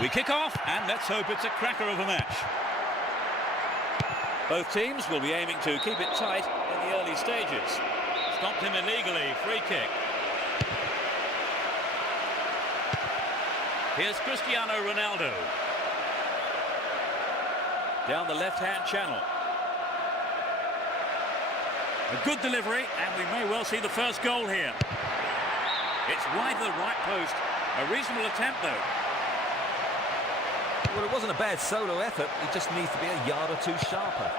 We kick off, and let's hope it's a cracker of a match. Both teams will be aiming to keep it tight in the early stages. Stopped him illegally, free kick. Here's Cristiano Ronaldo. Down the left-hand channel. A good delivery, and we may well see the first goal here. It's wide of the right post. A reasonable attempt, though. Well, it wasn't a bad solo effort. He just needs to be a yard or two sharper.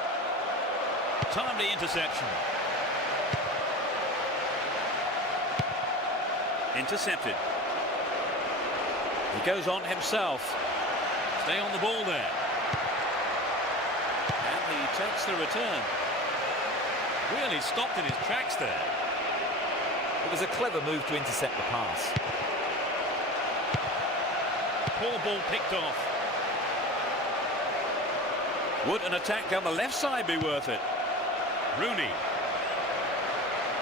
Timely interception. Intercepted. He goes on himself. Stay on the ball there. And he takes the return. Really stopped in his tracks there. It was a clever move to intercept the pass. Poor ball picked off. Would an attack down the left side be worth it? Rooney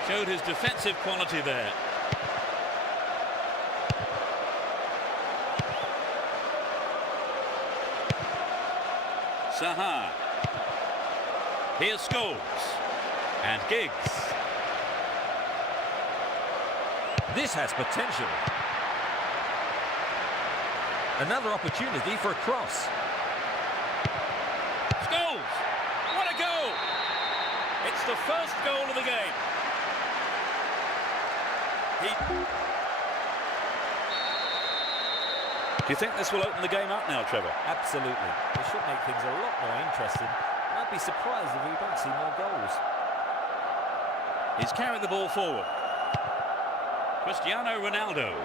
showed his defensive quality there. Zaha. Here's Scholes. And Giggs. This has potential. Another opportunity for a cross. Scholes! What a goal! It's the first goal of the game. Do you think this will open the game up now, Trevor? Absolutely. It should make things a lot more interesting. I'd be surprised if we don't see more goals. He's carried the ball forward. Cristiano Ronaldo.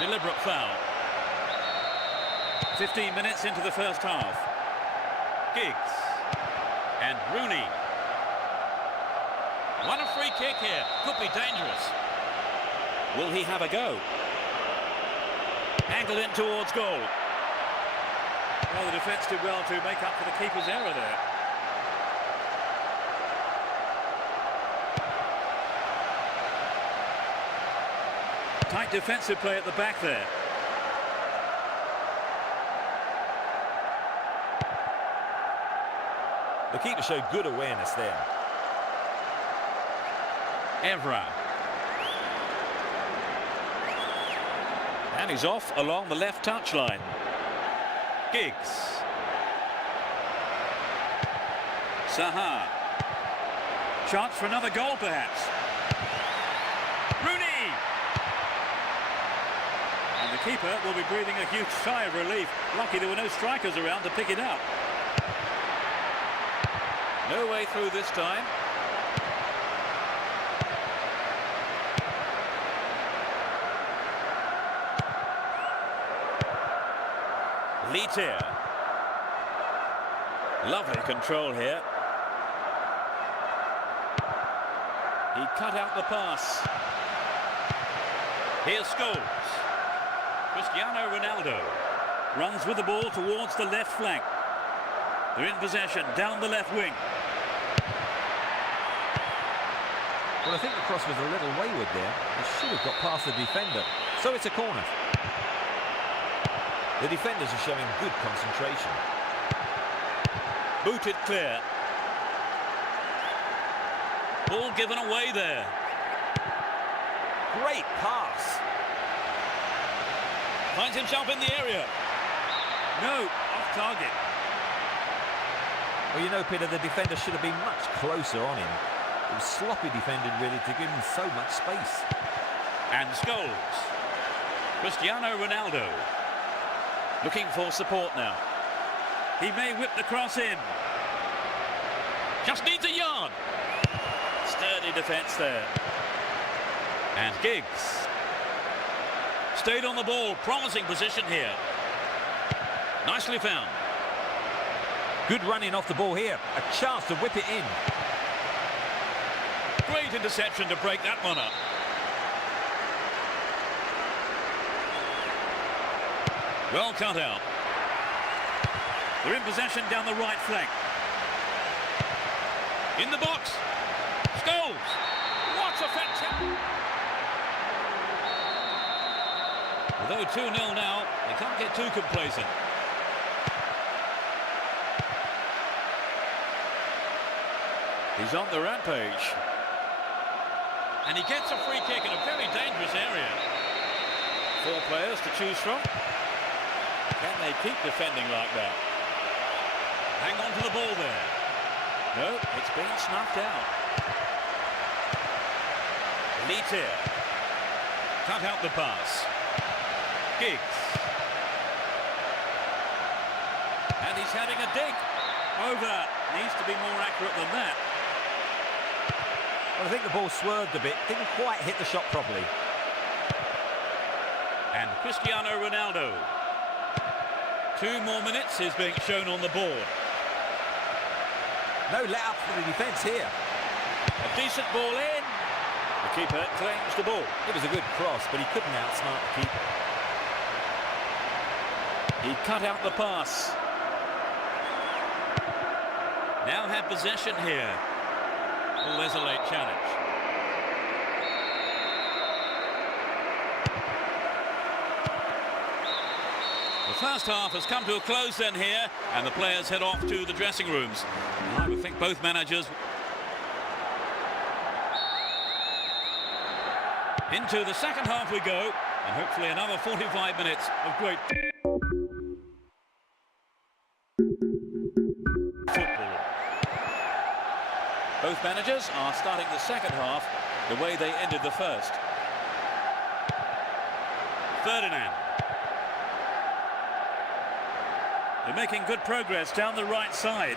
Deliberate foul. 15 minutes into the first half. Giggs. And Rooney. What a free kick here. Could be dangerous. Will he have a go? Angled in towards goal. Well, the defence did well to make up for the keeper's error there. Tight defensive play at the back there. The keeper showed good awareness there. Evra. And he's off along the left touchline. Giggs. Zaha. Chance for another goal, perhaps. Rooney! And the keeper will be breathing a huge sigh of relief. Lucky there were no strikers around to pick it up. No way through this time. Lietier. Lovely control here. He cut out the pass. Here's Scholes. Cristiano Ronaldo runs with the ball towards the left flank. They're in possession down the left wing. Well, I think the cross was a little wayward there. It should have got past the defender. So it's a corner. The defenders are showing good concentration. Booted clear. Ball given away there. Great pass. Finds himself in the area. No, off target. Well, you know, Peter, the defender should have been much closer on him. It was sloppy defending, really, to give him so much space. And Scholes. Cristiano Ronaldo. Looking for support now. He may whip the cross in. Just needs a yard. Sturdy defence there. And Giggs. Stayed on the ball. Promising position here. Nicely found. Good running off the ball here. A chance to whip it in. Great interception to break that one up. Well cut out. They're in possession down the right flank. In the box. Scholes. What a fantastic... Although 2-0 now, they can't get too complacent. He's on the rampage. And he gets a free kick in a very dangerous area. 4 players to choose from. Can they keep defending like that? Hang on to the ball there. No, it's been snuffed out. Elite here. Cut out the pass. Giggs. And he's having a dig. Over. Needs to be more accurate than that. Well, I think the ball swerved a bit. Didn't quite hit the shot properly. And Cristiano Ronaldo. 2 more minutes is being shown on the board. No let up for the defence here. A decent ball in. The keeper claims the ball. It was a good cross, but he couldn't outsmart the keeper. He cut out the pass. Now have possession here. Well, there's a late challenge. The first half has come to a close then here, and the players head off to the dressing rooms. And I would think both managers... Into the second half we go, and hopefully another 45 minutes of great football. Both managers are starting the second half the way they ended the first. Ferdinand. They're making good progress down the right side.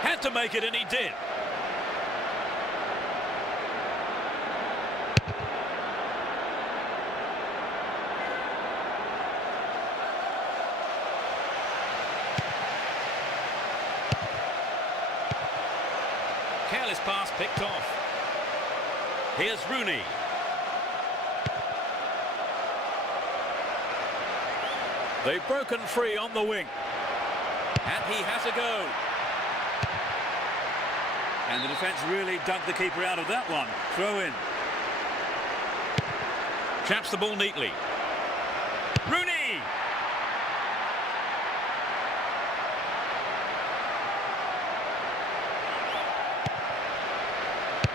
Had to make it, and he did. Careless pass picked off. Here's Rooney. They've broken free on the wing. And he has a go. And the defence really dug the keeper out of that one. Throw in. Chaps the ball neatly. Rooney!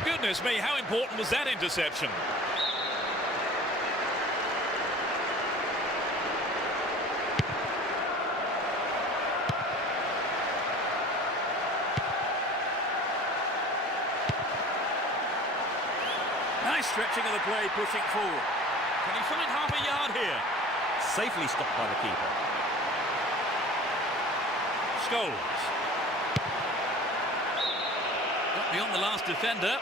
Goodness me, how important was that interception? Nice stretching of the play, pushing forward. Can he find half a yard here? Safely stopped by the keeper. Scholes. Got beyond the last defender,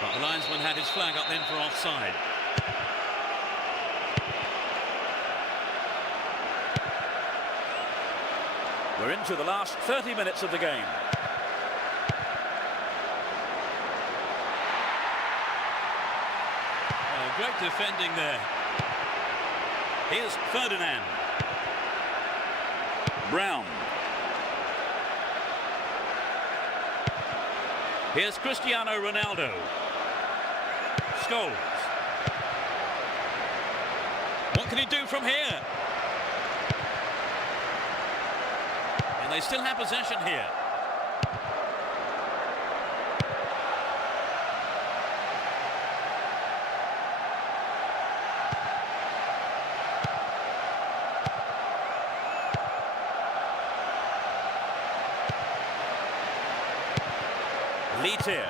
but the linesman had his flag up then for offside. We're into the last 30 minutes of the game. Oh, great defending there. Here's Ferdinand. Brown. Here's Cristiano Ronaldo. Scholes. What can he do from here? And they still have possession here. Leetier.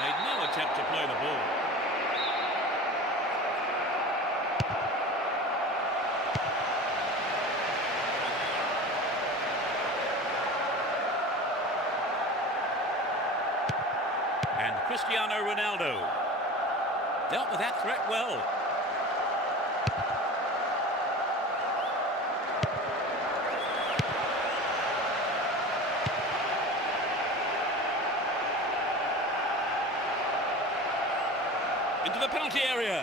Made no attempt to play the ball. And Cristiano Ronaldo dealt with that threat well. Into the penalty area.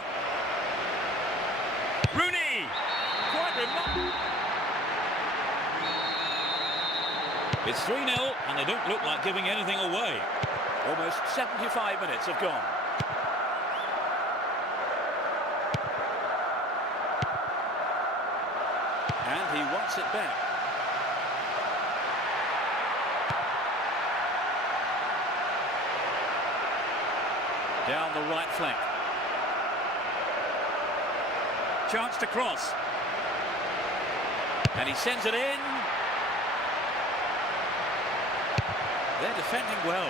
Rooney! Quite remarkable. It's 3-0 and they don't look like giving anything away. Almost 75 minutes have gone. And he wants it back. Down the right flank. Chance to cross. And he sends it in. They're defending well.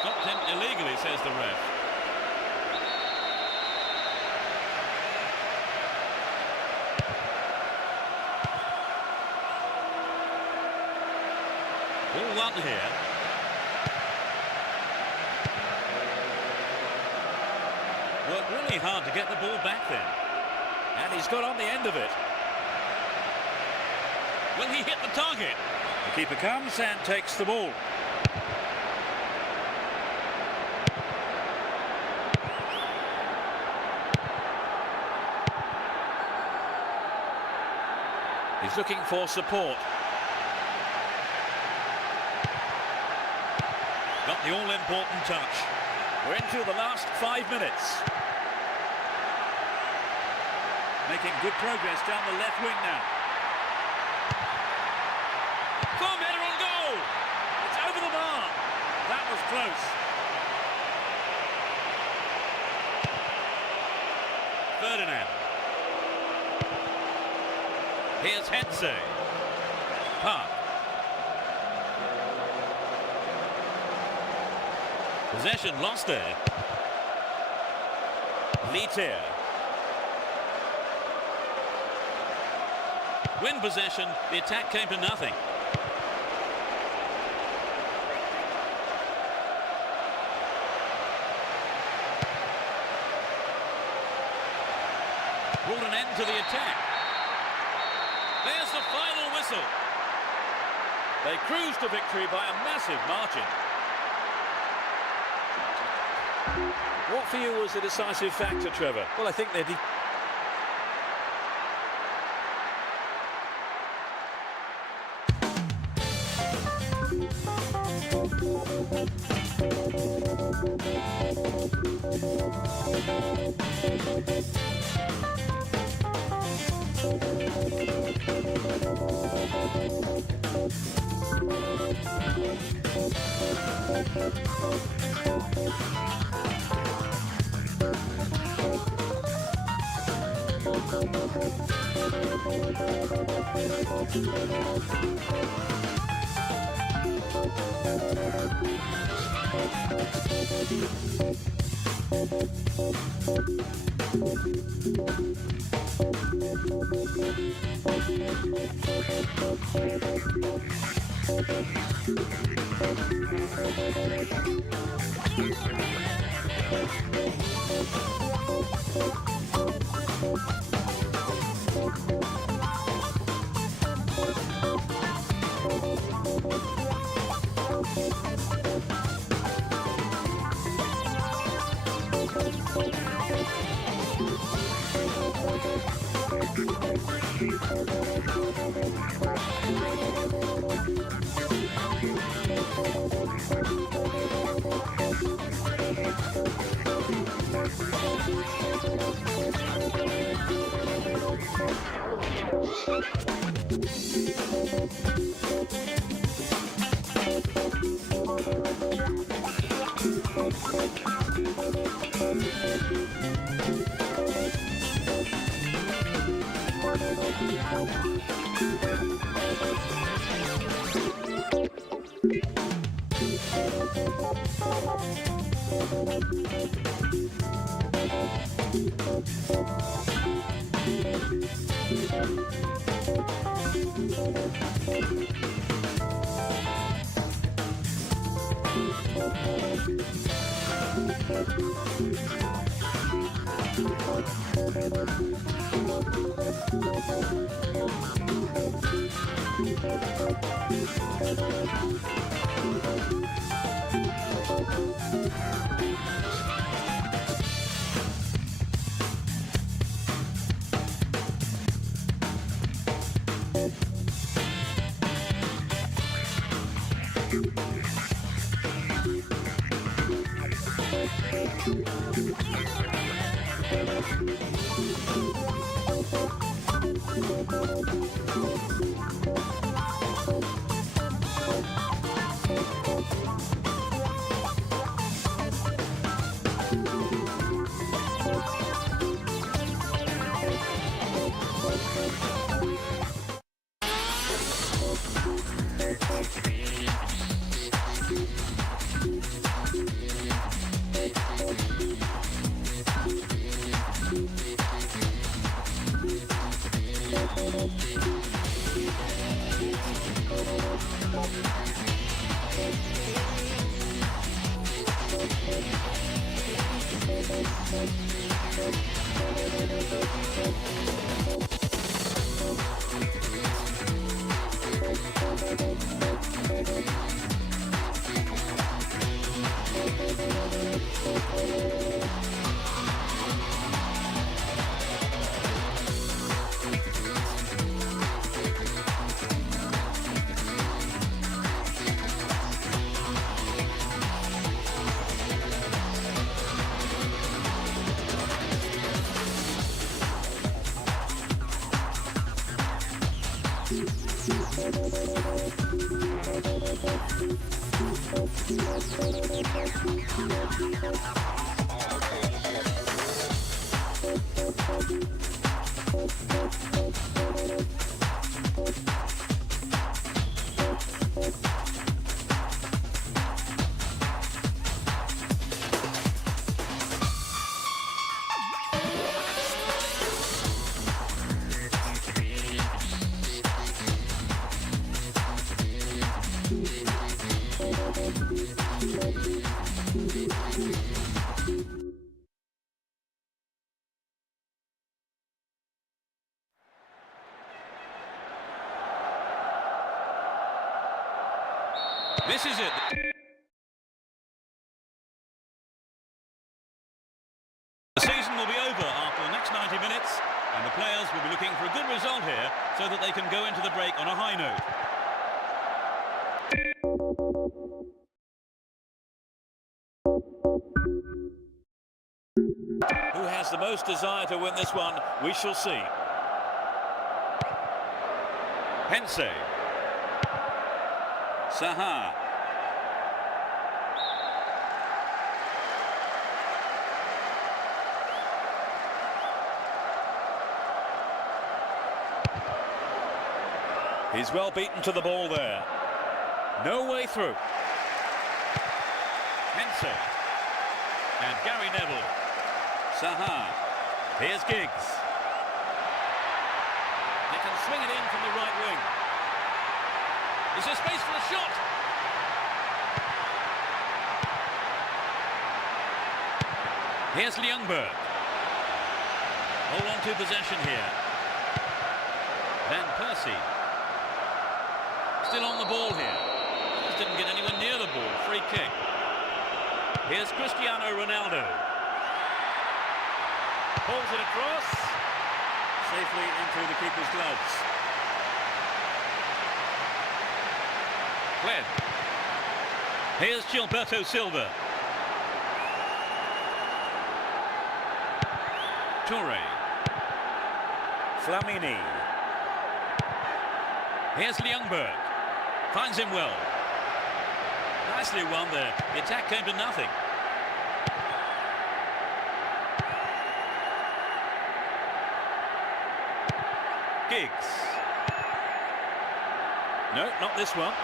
Stopped him illegally, says the ref. Ball one here. Worked really hard to get the ball back then. And he's got on the end of it. Will he hit the target? The keeper comes and takes the ball. He's looking for support. Got the all-important touch. We're into the last 5 minutes. Making good progress down the left wing now. Boom, header on goal! It's over the bar. That was close. Ferdinand. Here's Hetze. Park. Possession lost there. Leetier. Win possession, the attack came to nothing. Brought an end to the attack. There's the final whistle. They cruised to victory by a massive margin. What for you was the decisive factor, Trevor? Well, I think they're... This is it. The season will be over after the next 90 minutes, and the players will be looking for a good result here so that they can go into the break on a high note. Who has the most desire to win this one? We shall see. Hense. Saha. He's well beaten to the ball there. No way through. Hense. And Gary Neville. Saha. Here's Giggs. They can swing it in from the right wing. Is there space for a shot? Here's Ljungberg. Hold on to possession here. Van Persie. Still on the ball here. Just didn't get anywhere near the ball. Free kick. Here's Cristiano Ronaldo. Pulls it across. Safely into the keeper's gloves. Glenn. Here's Gilberto Silva. Toure. Flamini. Here's Ljungberg. Finds him well. Nicely won there. The attack came to nothing. Giggs. No, not this one.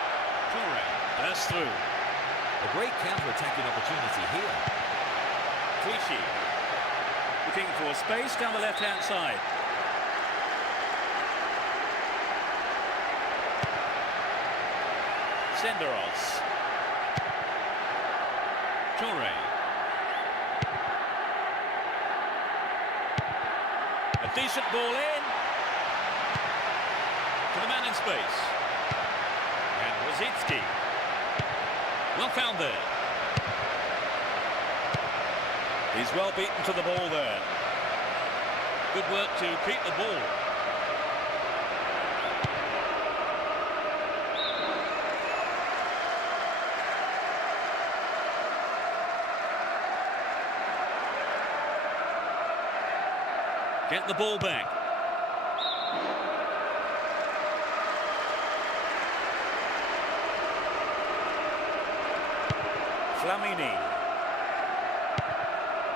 Toure. That's through. A great counter-attacking opportunity here. Clichy. Looking for space down the left-hand side. Senderos. Toure. A decent ball in. To the man in space. And Rosicki. Well found there. He's well beaten to the ball there. Good work to keep the ball. Get the ball back. Flamini.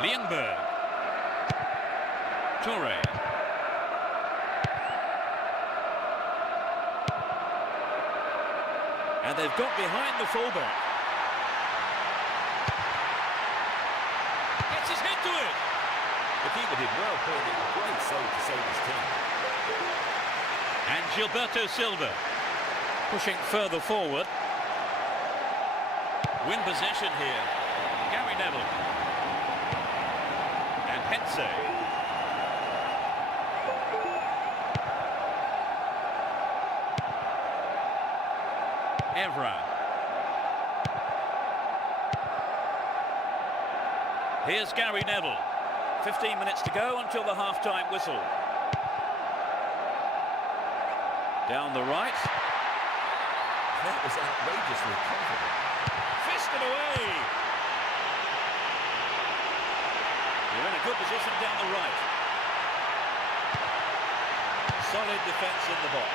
Lienberg. Toure. And they've got behind the fullback. Gets his head to it. The keeper did well, Paul. It was a great save to save his team. And Gilberto Silva pushing further forward. Win possession here. Gary Neville. And Hense. Evra. Here's Gary Neville. 15 minutes to go until the half-time whistle. Down the right. That was outrageously confident. Fisted away. They're in a good position down the right. Solid defence in the box.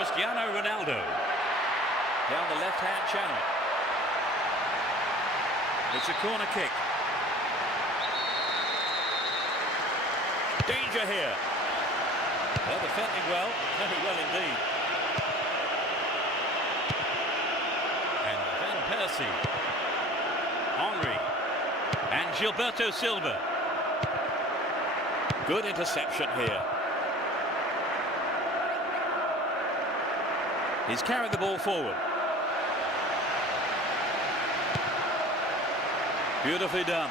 Cristiano Ronaldo down the left-hand channel. It's a corner kick. Danger here. Well, defending well, very well indeed. And Van Persie, Henry, and Gilberto Silva. Good interception here. He's carried the ball forward. Beautifully done.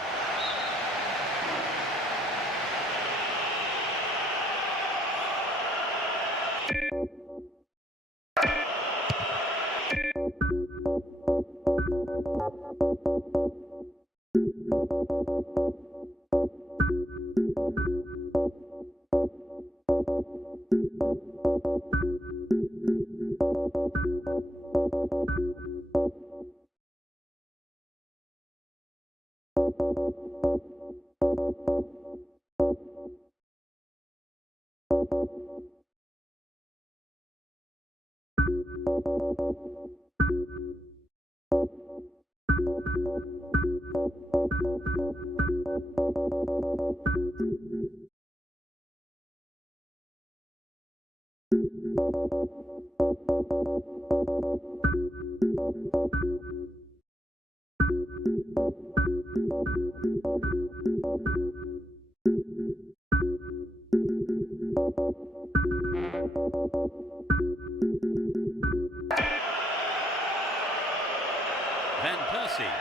Van Persie.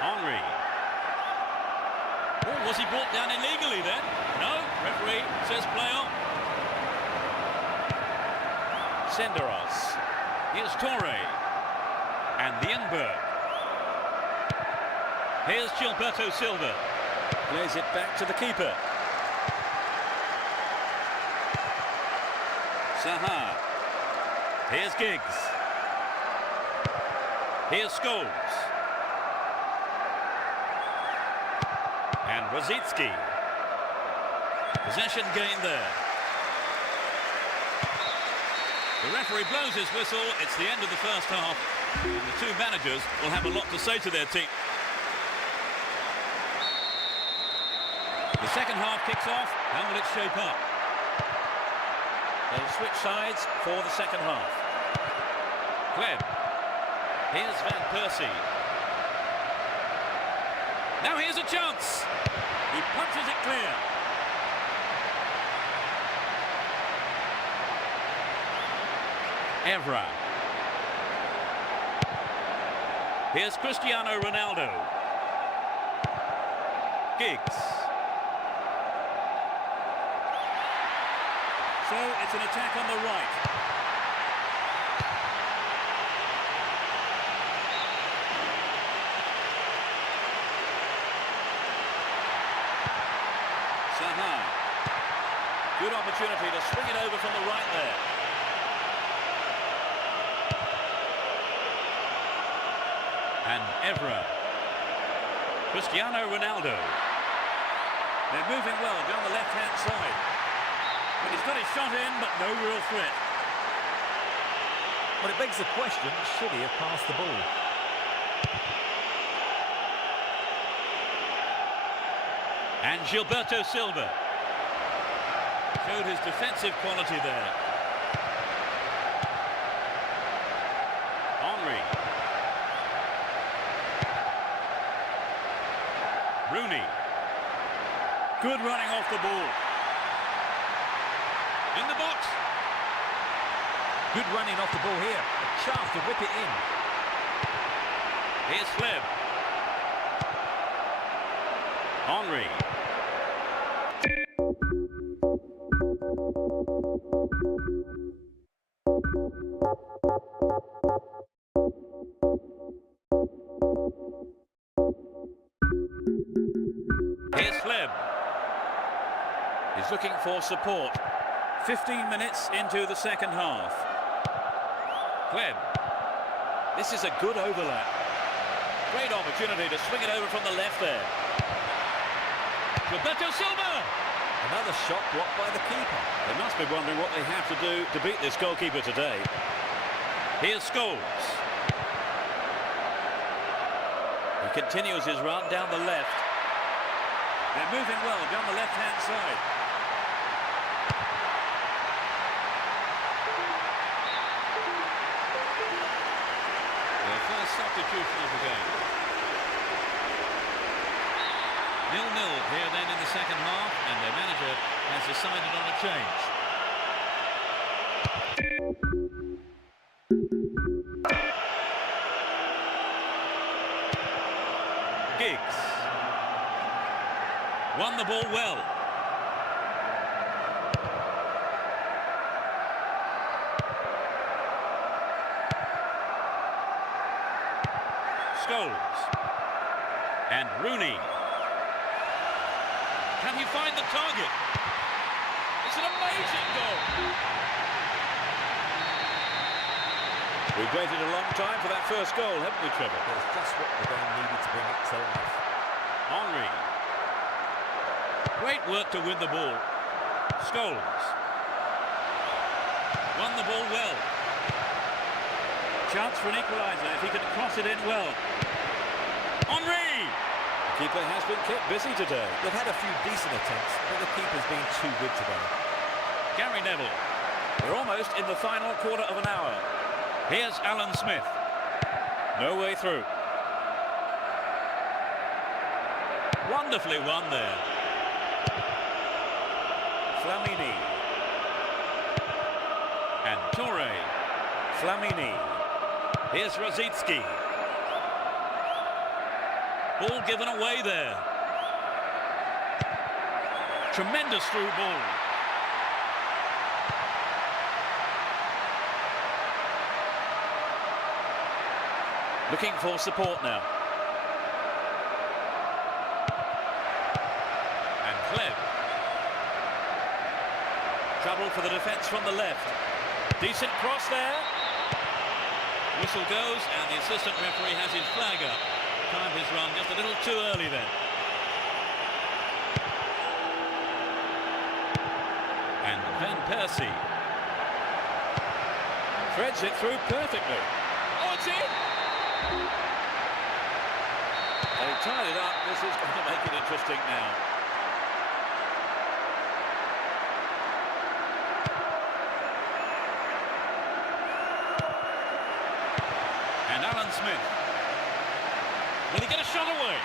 Henry. Oh, was he brought down illegally then? No, referee says play on. Senderos. Here's Toure. And Lienberg. Here's Gilberto Silva. Plays it back to the keeper. Saha. Here's Giggs. Here's Scholes. And Rosicki. Possession gained there. The referee blows his whistle. It's the end of the first half. And the two managers will have a lot to say to their team. The second half kicks off. How will it shape up? They'll switch sides for the second half. Kleb. Here's Van Persie. Now here's a chance. He punches it clear. Evra. Here's Cristiano Ronaldo. Giggs. So it's an attack on the right. Saha. Good opportunity to swing it over from the right there. And Evra. Cristiano Ronaldo. They're moving well down the left-hand side. But he's got his shot in, but no real threat. Well, it begs the question, should he have passed the ball? And Gilberto Silva showed his defensive quality there. Henry. Rooney. Good running off the ball. In the box. Good running off the ball here. A chance to whip it in. Here's Kleb. Henry. Here's Kleb. He's looking for support. 15 minutes into the second half. Kleb. This is a good overlap. Great opportunity to swing it over from the left there. Gilberto Silva! Another shot blocked by the keeper. They must be wondering what they have to do to beat this goalkeeper today. Here's Scholes. He continues his run down the left. They're moving well down the left-hand side. Their first substitution of the game. 0-0 here then in the second half, and their manager has decided on a change. Giggs. Won the ball well. Scholes. And Rooney. Can he find the target? It's an amazing goal. We've waited a long time for that first goal, haven't we, Trevor? That's just what the game needed to bring it to life. Henry. Great work to win the ball. Scholes. Won the ball well. Chance for an equaliser if he can cross it in well. Henry! The keeper has been kept busy today. They've had a few decent attempts, but the keeper's been too good today. Gary Neville. We're almost in the final quarter of an hour. Here's Alan Smith. No way through. Wonderfully won there. Flamini. And Toure. Flamini. Here's Rosicki. Ball given away there. Tremendous through ball. Looking for support now. And Kleb. Trouble for the defence from the left. Decent cross there. Whistle goes and the assistant referee has his flag up. Timed his run just a little too early then. And Van Persie. threads it through perfectly. Oh, it's in! They've tied it up. This is going to make it interesting now. And Alan Smith. Will he get a shot away?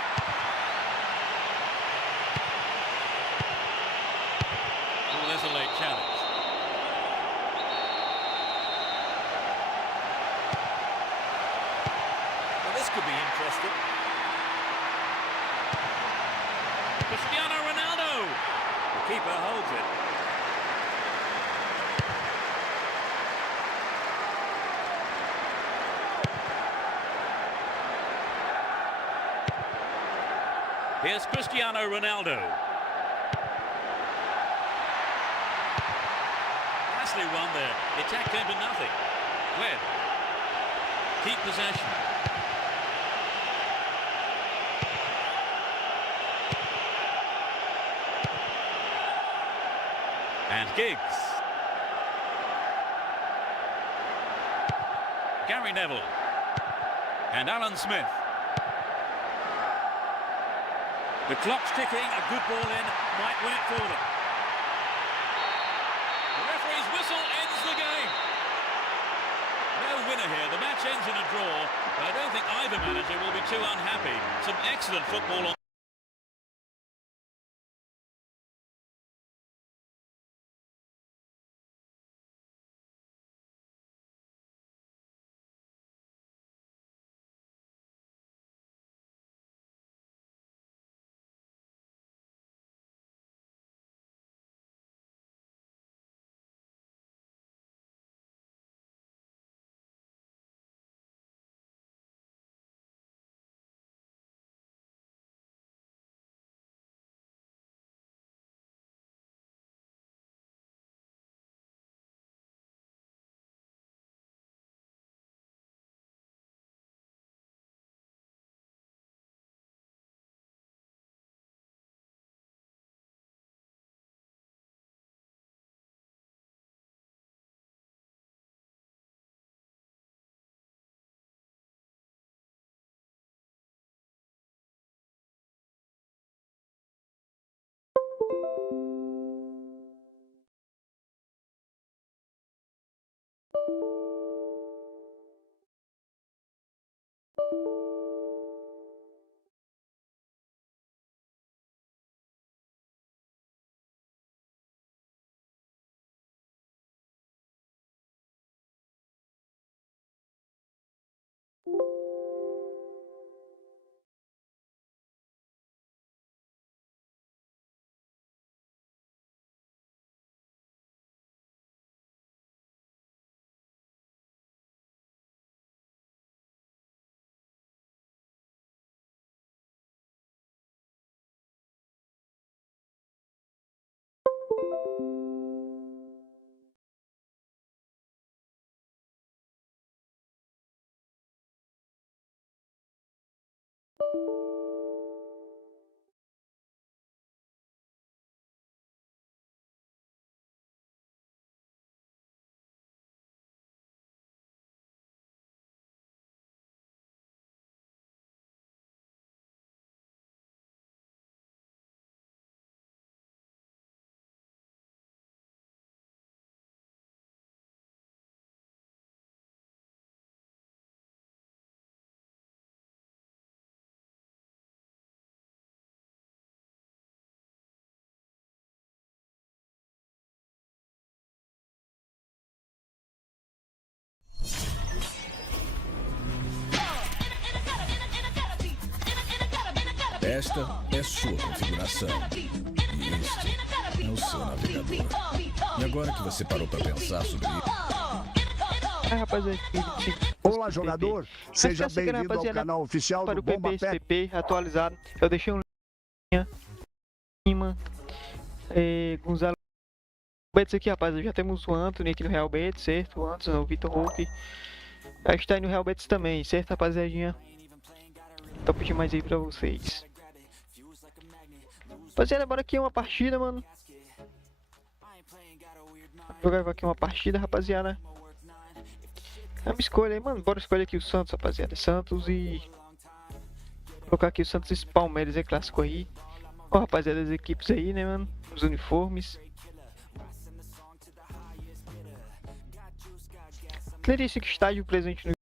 Oh, there's a late challenge. Well, this could be interesting. Cristiano Ronaldo. The keeper holds it. Here's Cristiano Ronaldo. Nicely run there. The attack came to nothing. Webb. Keep possession. And Giggs. Gary Neville. And Alan Smith. The clock's ticking, a good ball in, might win it for them. The referee's whistle ends the game. No winner here, the match ends in a draw, but I don't think either manager will be too unhappy. Some excellent football on. Esta é sua configuração. E este é o seu navegador. E agora que você parou para pensar sobre isso... Rapaziada, Olá, jogador. Seja bem-vindo ao canal oficial para do o Bomba PP, Pet. PP atualizado. Eu deixei um link cima com os Betis aqui, rapaziada. Já temos o Anthony aqui no Real Betis, certo? O Anthony, o Vitor Hulk. A gente tá aí no Real Betis também, certo, rapaziadinha? Tô pedindo mais aí pra vocês. Rapaziada, bora aqui uma partida, mano. Vou jogar aqui uma partida, rapaziada. É uma escolha aí, mano. Bora escolher aqui o Santos, rapaziada. Santos e... colocar aqui o Santos e esse Palmeiras aí, clássico aí. Ó, rapaziada, as equipes aí, né, mano? Os uniformes. Clarice, que estádio presente no...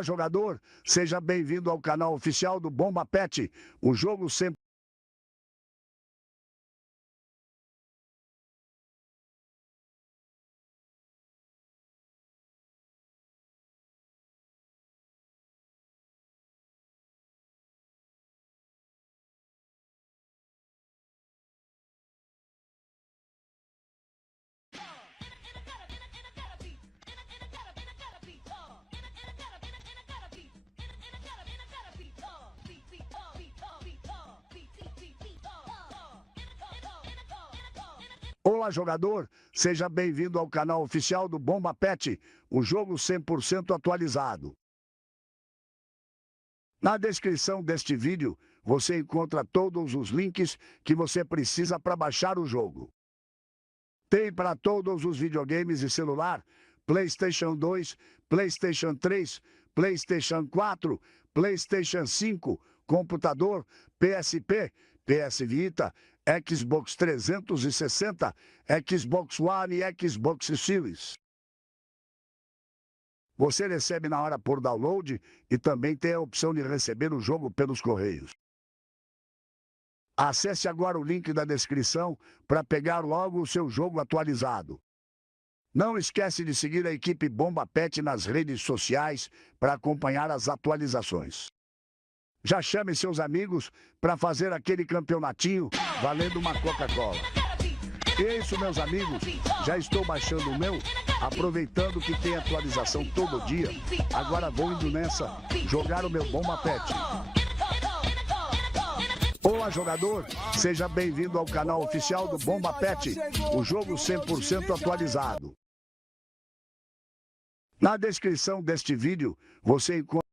Olá, jogador. Seja bem-vindo ao canal oficial do Bomba Pet. O jogo sempre... Olá, jogador. Seja bem-vindo ao canal oficial do Bomba Pet. O jogo 100% atualizado. Na descrição deste vídeo, você encontra todos os links que você precisa para baixar o jogo. Tem para todos os videogames e celular, PlayStation 2, PlayStation 3, PlayStation 4, PlayStation 5, computador, PSP, PS Vita, Xbox 360, Xbox One e Xbox Series. Você recebe na hora por download e também tem a opção de receber o jogo pelos correios. Acesse agora o link da descrição para pegar logo o seu jogo atualizado. Não esquece de seguir a equipe Bomba Pet nas redes sociais para acompanhar as atualizações. Já chame seus amigos para fazer aquele campeonatinho valendo uma Coca-Cola. E é isso, meus amigos. Já estou baixando o meu, aproveitando que tem atualização todo dia. Agora vou indo nessa, jogar o meu Bomba Pet. Olá, jogador. Seja bem-vindo ao canal oficial do Bomba Pet. O jogo 100% atualizado. Na descrição deste vídeo, você encontra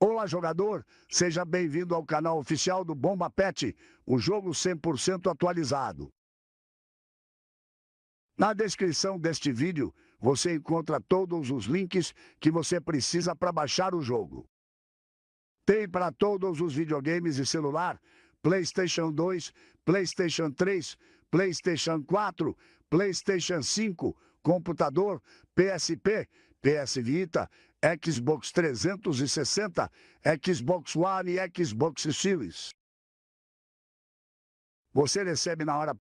Olá, jogador! Seja bem-vindo ao canal oficial do Bomba Pet, o jogo 100% atualizado. Na descrição deste vídeo, você encontra todos os links que você precisa para baixar o jogo. Tem para todos os videogames e celular, PlayStation 2, PlayStation 3, PlayStation 4, PlayStation 5, computador, PSP, PS Vita, Xbox 360, Xbox One e Xbox Series. Você recebe na hora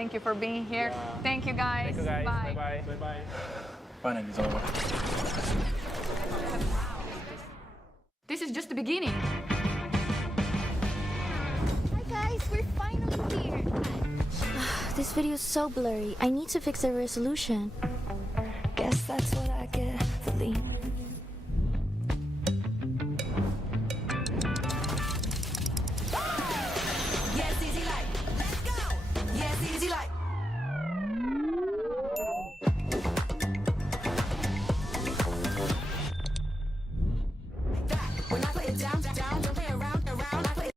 Thank you for being here. Thank you guys. Bye. Bye. Finally, it's over. This is just the beginning. Hi guys, we're finally here. This video is so blurry. I need to fix the resolution. Guess that's what I get for leaving. Yes, easy light. Let's go. Yes, easy light. That when I put it down, don't play around. I put it.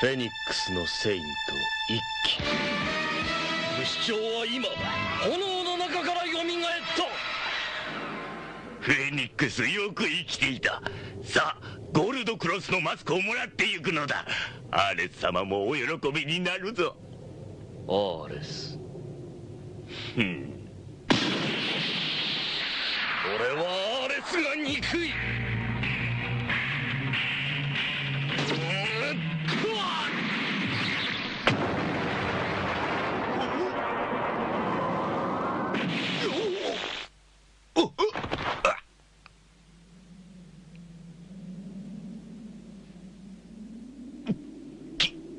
フェニックスのセイント一騎不死鳥は今炎の中からよみがえった。フェニックスよく生きていた。さあゴールドクロスのマスクをもらってゆくのだ。アーレス様もお喜びになるぞ。アーレス俺はアーレスが憎い。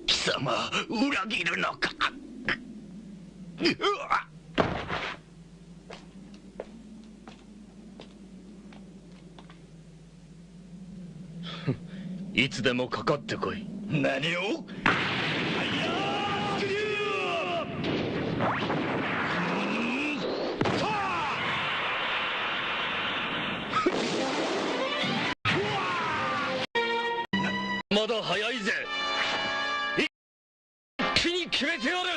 貴様裏切るのか。いつでもかかってこい。何を。まだ早いぜ。一気に決めてやる。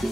The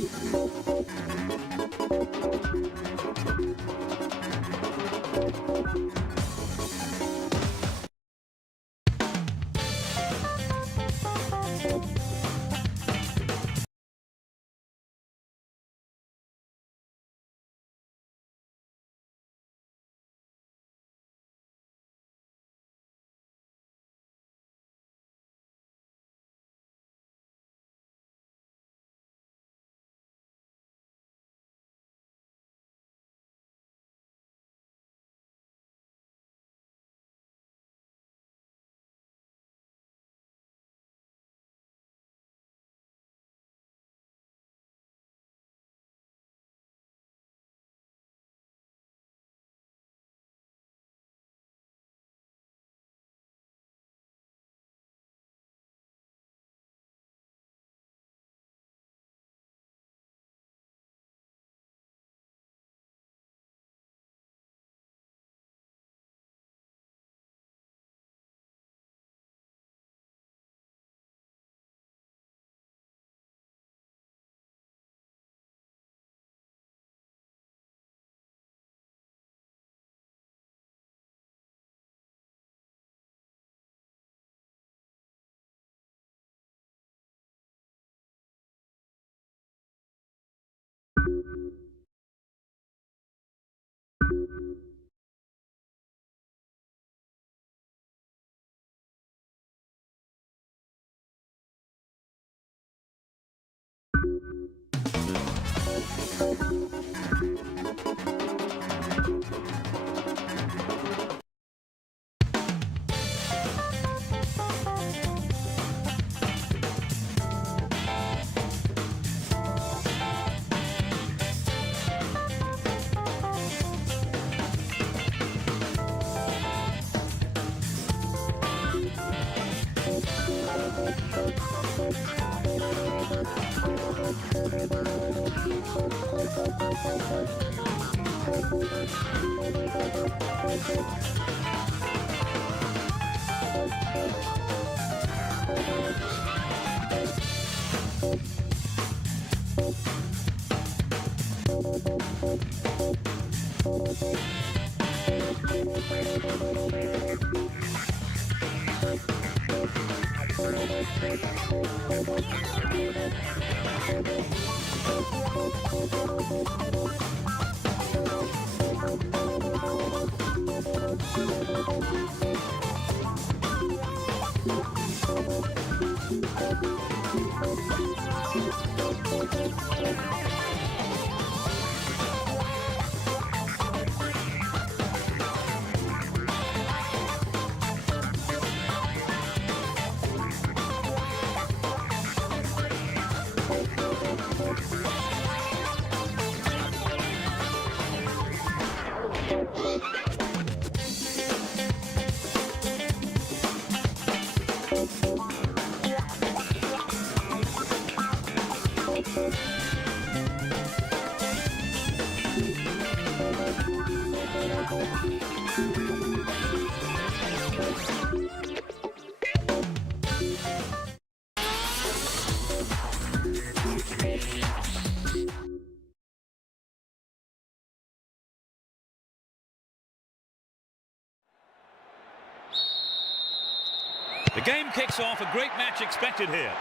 game kicks off, a great match expected here.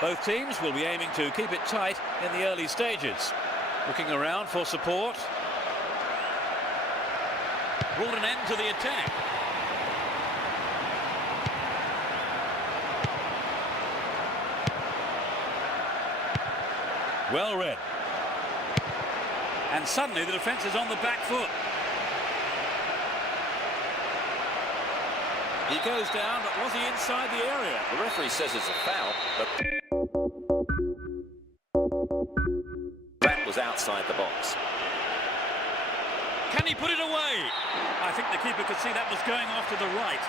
Both teams will be aiming to keep it tight in the early stages. Looking around for support. Brought an end to the attack. Well read. And suddenly the defence is on the back foot. He goes down, but was he inside the area? The referee says it's a foul, but that was outside the box. Can he put it away? I think the keeper could see that was going off to the right.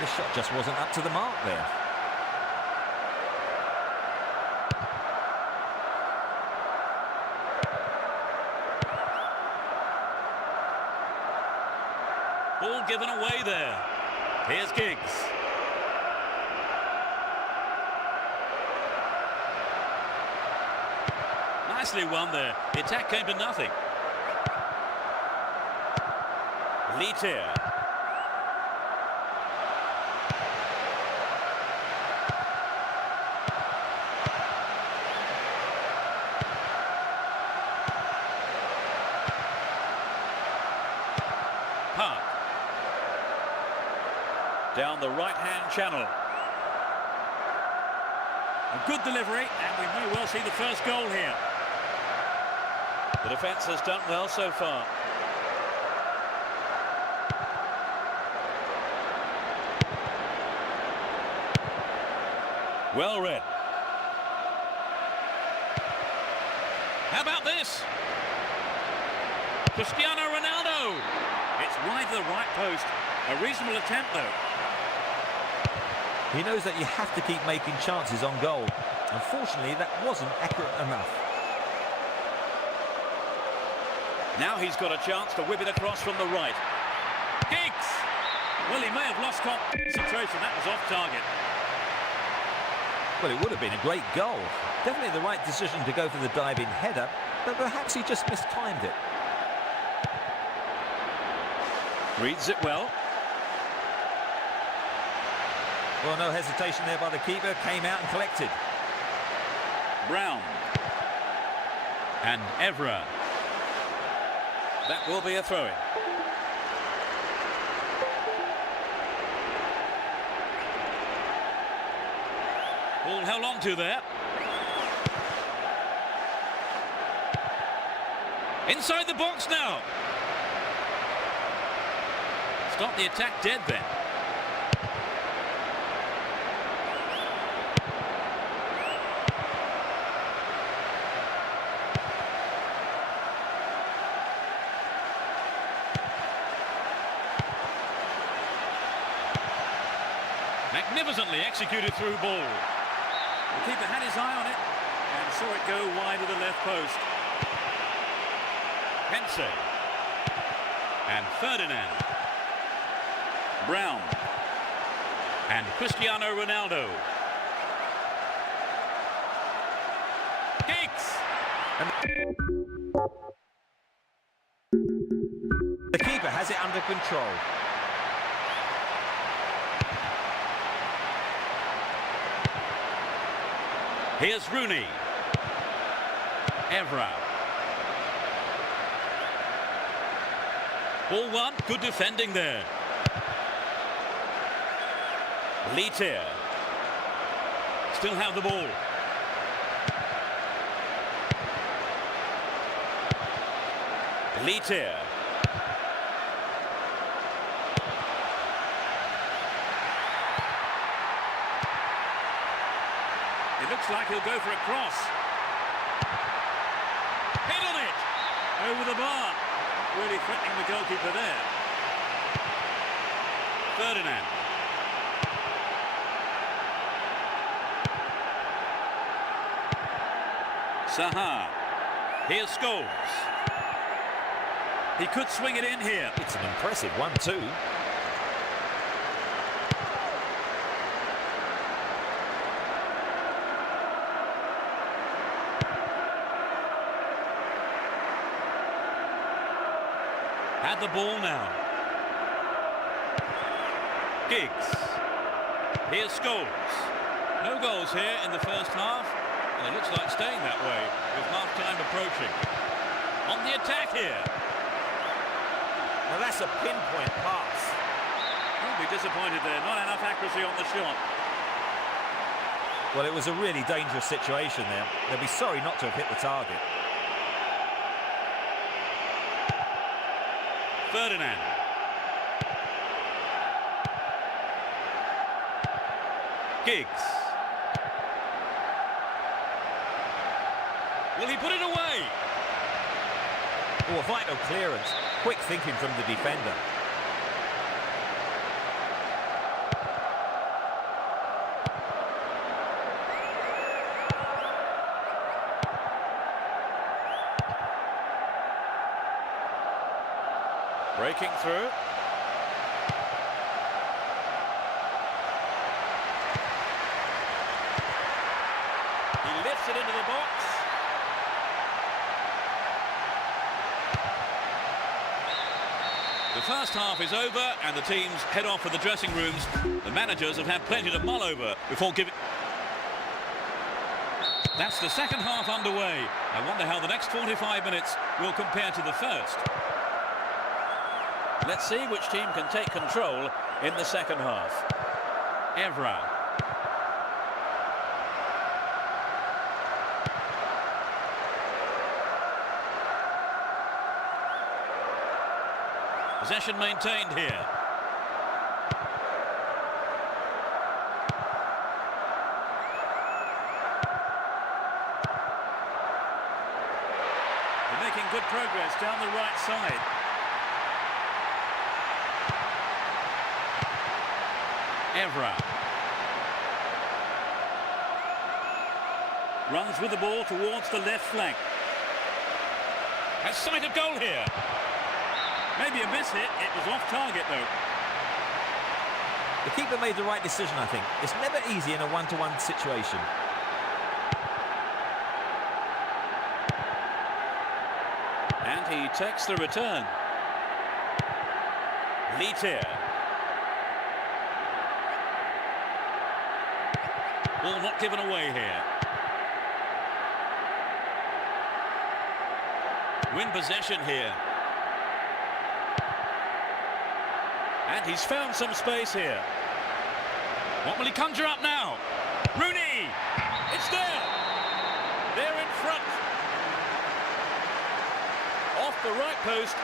The shot just wasn't up to the mark there. Ball given away there. Here's Giggs. Nicely won there. The attack came to nothing. Lietier. Park. Down the right-hand channel. A good delivery, and we may well see the first goal here. The defence has done well so far. Well read. How about this? Cristiano Ronaldo. It's wide to the right post. A reasonable attempt, though. He knows that you have to keep making chances on goal. Unfortunately, that wasn't accurate enough. Now he's got a chance to whip it across from the right. Giggs! Well, he may have lost concentration. That was off target. Well, it would have been a great goal. Definitely the right decision to go for the diving header, but perhaps he just mistimed it. Reads it well. Well, no hesitation there by the keeper. Came out and collected. Brown. And Evra. That will be a throw-in. Ball held on to there. Inside the box now. Stop the attack dead then. Magnificently executed through ball. The keeper had his eye on it and saw it go wide of the left post. Pense. And Ferdinand. Brown. And Cristiano Ronaldo. Giggs. And the keeper has it under control. Here's Rooney. Evra. Ball one, good defending there. Lietier. Still have the ball. Lietier. It looks like he'll go for a cross. Hit on it! Over the bar. Really threatening the goalkeeper there. Ferdinand. Saha. Here's Scholes. He could swing it in here. It's an impressive 1-2. Had the ball now. Giggs. Here's Scholes. No goals here in the first half. And it looks like staying that way with half-time approaching. On the attack here. Now that's a pinpoint pass. Won't be disappointed there. Not enough accuracy on the shot. Well, it was a really dangerous situation there. They'll be sorry not to have hit the target. Ferdinand. Giggs. Will he put it away? Oh, a vital clearance. Quick thinking from the defender. Breaking through. He lifts it into the box. first half is over and the teams head off for the dressing rooms. The managers have had plenty to mull over before giving... That's the second half underway. I wonder how the next 45 minutes will compare to the first. Let's see which team can take control in the second half. Evra. Possession maintained here. They're making good progress down the right side. Evra. Runs with the ball towards the left flank. Has sight of goal here. Maybe a miss hit. It was off target though. The keeper made the right decision, I think. It's never easy in a one-to-one situation. And he takes the return. Litier. Ball not given away here. Win possession here. And he's found some space here. What will he conjure up now? Rooney! It's there! They're in front. Off the right post.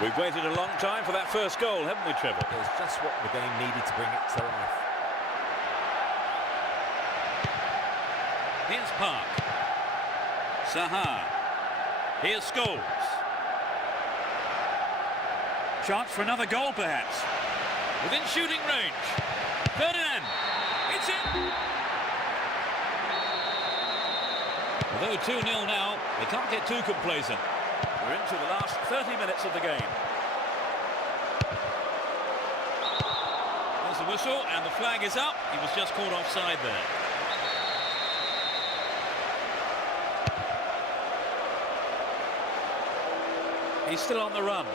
We've waited a long time for that first goal, haven't we, Trevor? It's just what the game needed to bring it to life. Here's Park. Saha. Here's Scholes. Chance for another goal, perhaps. Within shooting range. Ferdinand. It's in. Although 2-0 now, they can't get too complacent. We're into the last 30 minutes of the game. There's the whistle and the flag is up. He was just caught offside there. He's still on the run.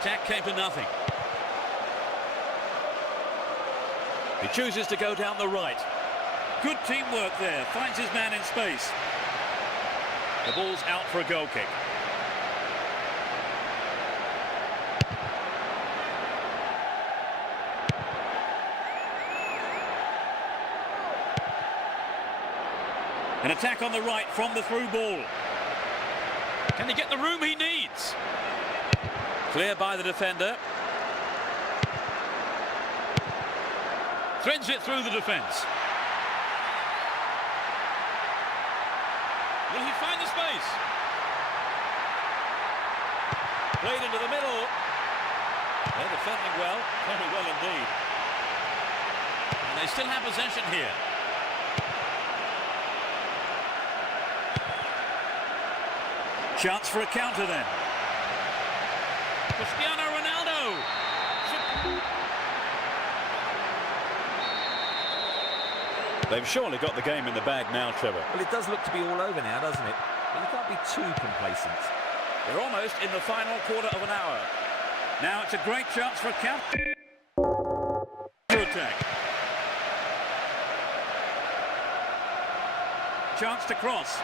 Attack came to nothing. He chooses to go down the right. Good teamwork there. Finds his man in space. The ball's out for a goal kick. An attack on the right from the through ball. Can he get the room he needs? Clear by the defender. Threads it through the defence. Will he find the space? Played into the middle. They're defending well, very well indeed. And they still have possession here. Chance for a counter then. Cristiano Ronaldo. They've surely got the game in the bag now, Trevor. Well, it does look to be all over now, doesn't it? But you can't be too complacent. They're almost in the final quarter of an hour. Now it's a great chance for a counter attack. Chance to cross.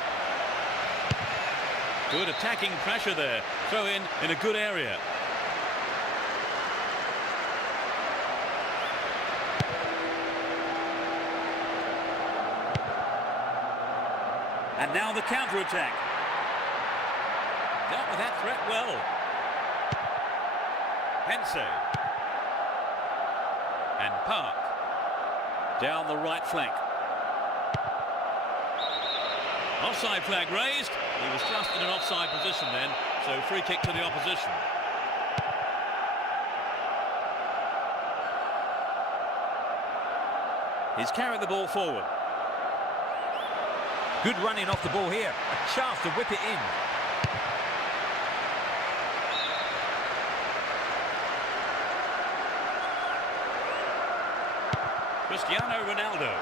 Good attacking pressure there. Throw in a good area. And now the counter-attack. Dealt with that threat well. Hense. And Park. Down the right flank. Offside flag raised. He was just in an offside position then, so free kick to the opposition. He's carried the ball forward. Good running off the ball here. A chance to whip it in. Cristiano Ronaldo.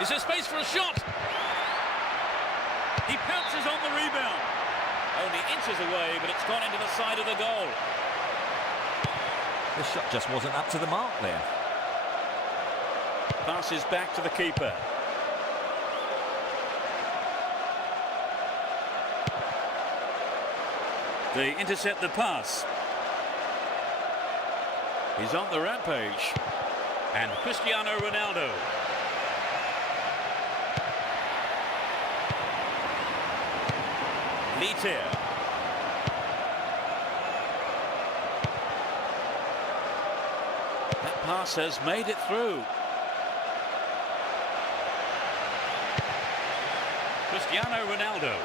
Is there space for a shot? He pounces on the rebound. Only inches away, but it's gone into the side of the goal. The shot just wasn't up to the mark there. Passes back to the keeper. They intercept the pass. He's on the rampage. And Cristiano Ronaldo. Lietier. That pass has made it through. Cristiano Ronaldo.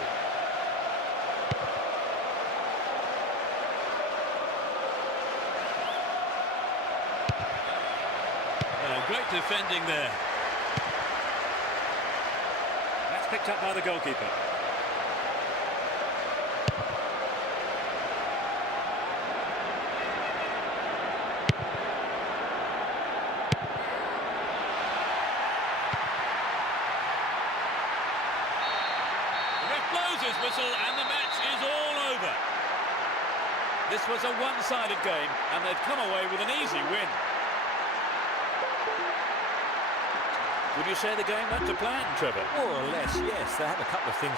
Great defending there. That's picked up by the goalkeeper. The ref blows his whistle and the match is all over. This was a one-sided game and they've come away with an easy win. Would you say the game went to plan, Trevor? More or less, yes. They had a couple of things.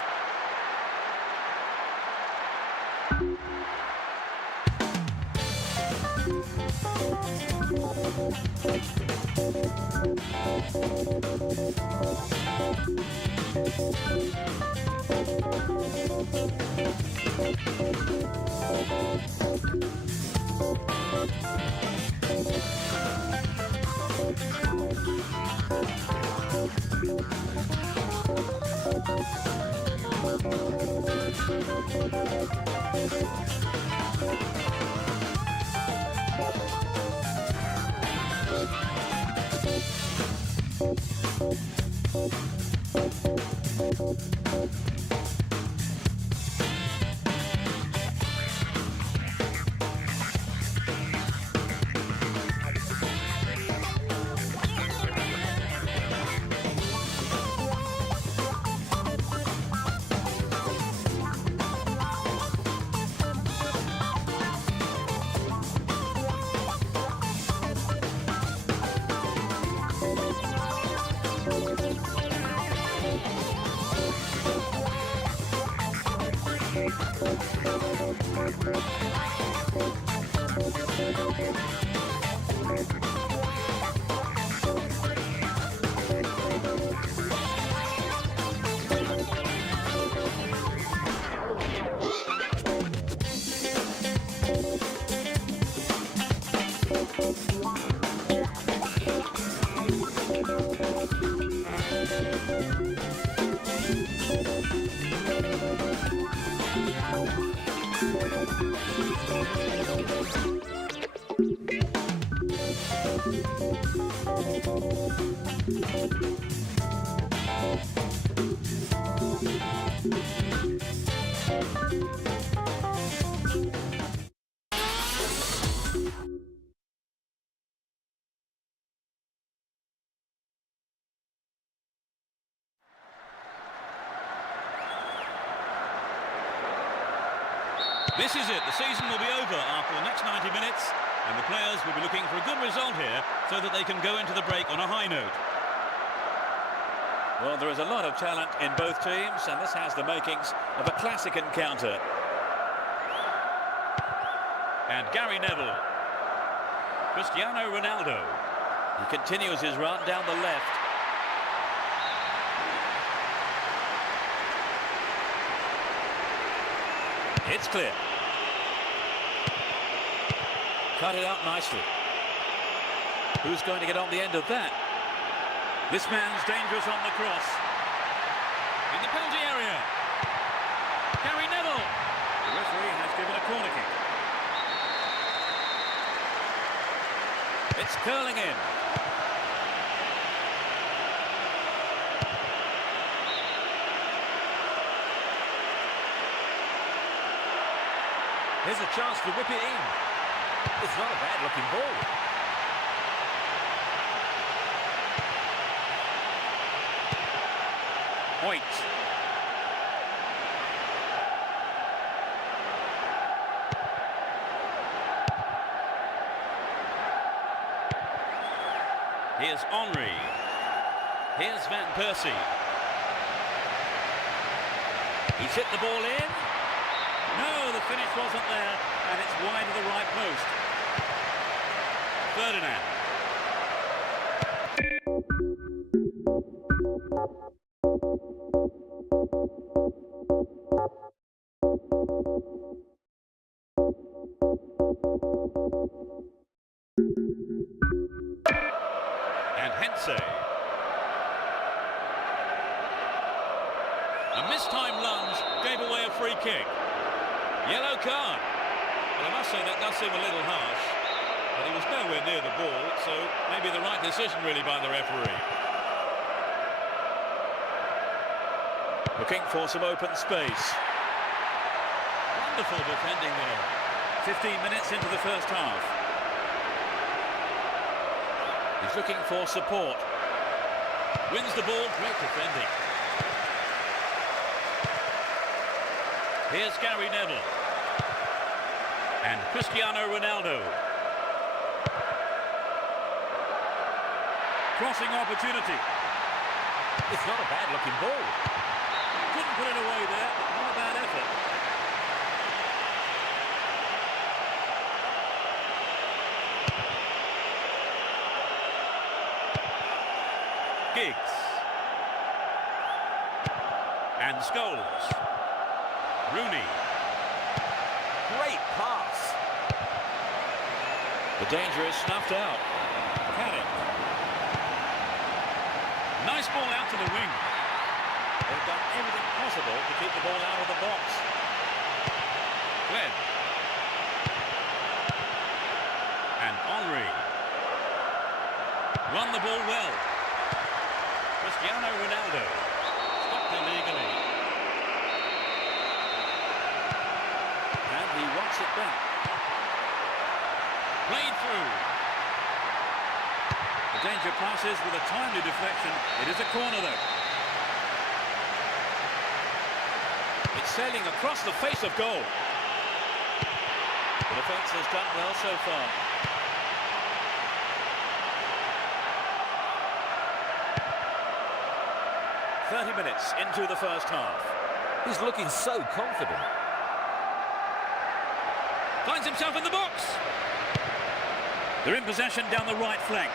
This is it. The season will be over after the next 90 minutes, and the players will be looking for a good result here so that they can go into the break on a high note. Well, there is a lot of talent in both teams, and this has the makings of a classic encounter. And Gary Neville. Cristiano Ronaldo. He continues his run down the left. It's clear. Cut it out nicely. Who's going to get on the end of that? This man's dangerous on the cross. In the penalty area. Gary Neville. The referee has given a corner kick. It's curling in. There's a chance to whip it in. It's not a bad looking ball. Hoyt. Here's Henry. Here's Van Persie. He's hit the ball in. No, the finish wasn't there, and it's wide of the right post. Ferdinand. And Hense. A mistimed lunge gave away a free kick. Yellow card. Well, I must say that does seem a little harsh, but he was nowhere near the ball, so maybe the right decision really by the referee. Looking for some open space. Wonderful defending there. 15 minutes into the first half. He's looking for support. Wins the ball, great defending. Here's Gary Neville. And Cristiano Ronaldo. Crossing opportunity. It's not a bad looking ball. Couldn't put it away there, but not a bad effort. Giggs. And Scholes. Rooney. Great pass. The danger is snuffed out. Caddick. Nice ball out to the wing. They've done everything possible to keep the ball out of the box. Glenn. And Henry. Run the ball well. Cristiano Ronaldo. Stopped illegally. And he wants it back. Played through. The danger passes with a timely deflection. It is a corner though. It's sailing across the face of goal. The defence has done well so far. .30 minutes into the first half. He's looking so confident. Finds himself in the box. They're in possession down the right flank.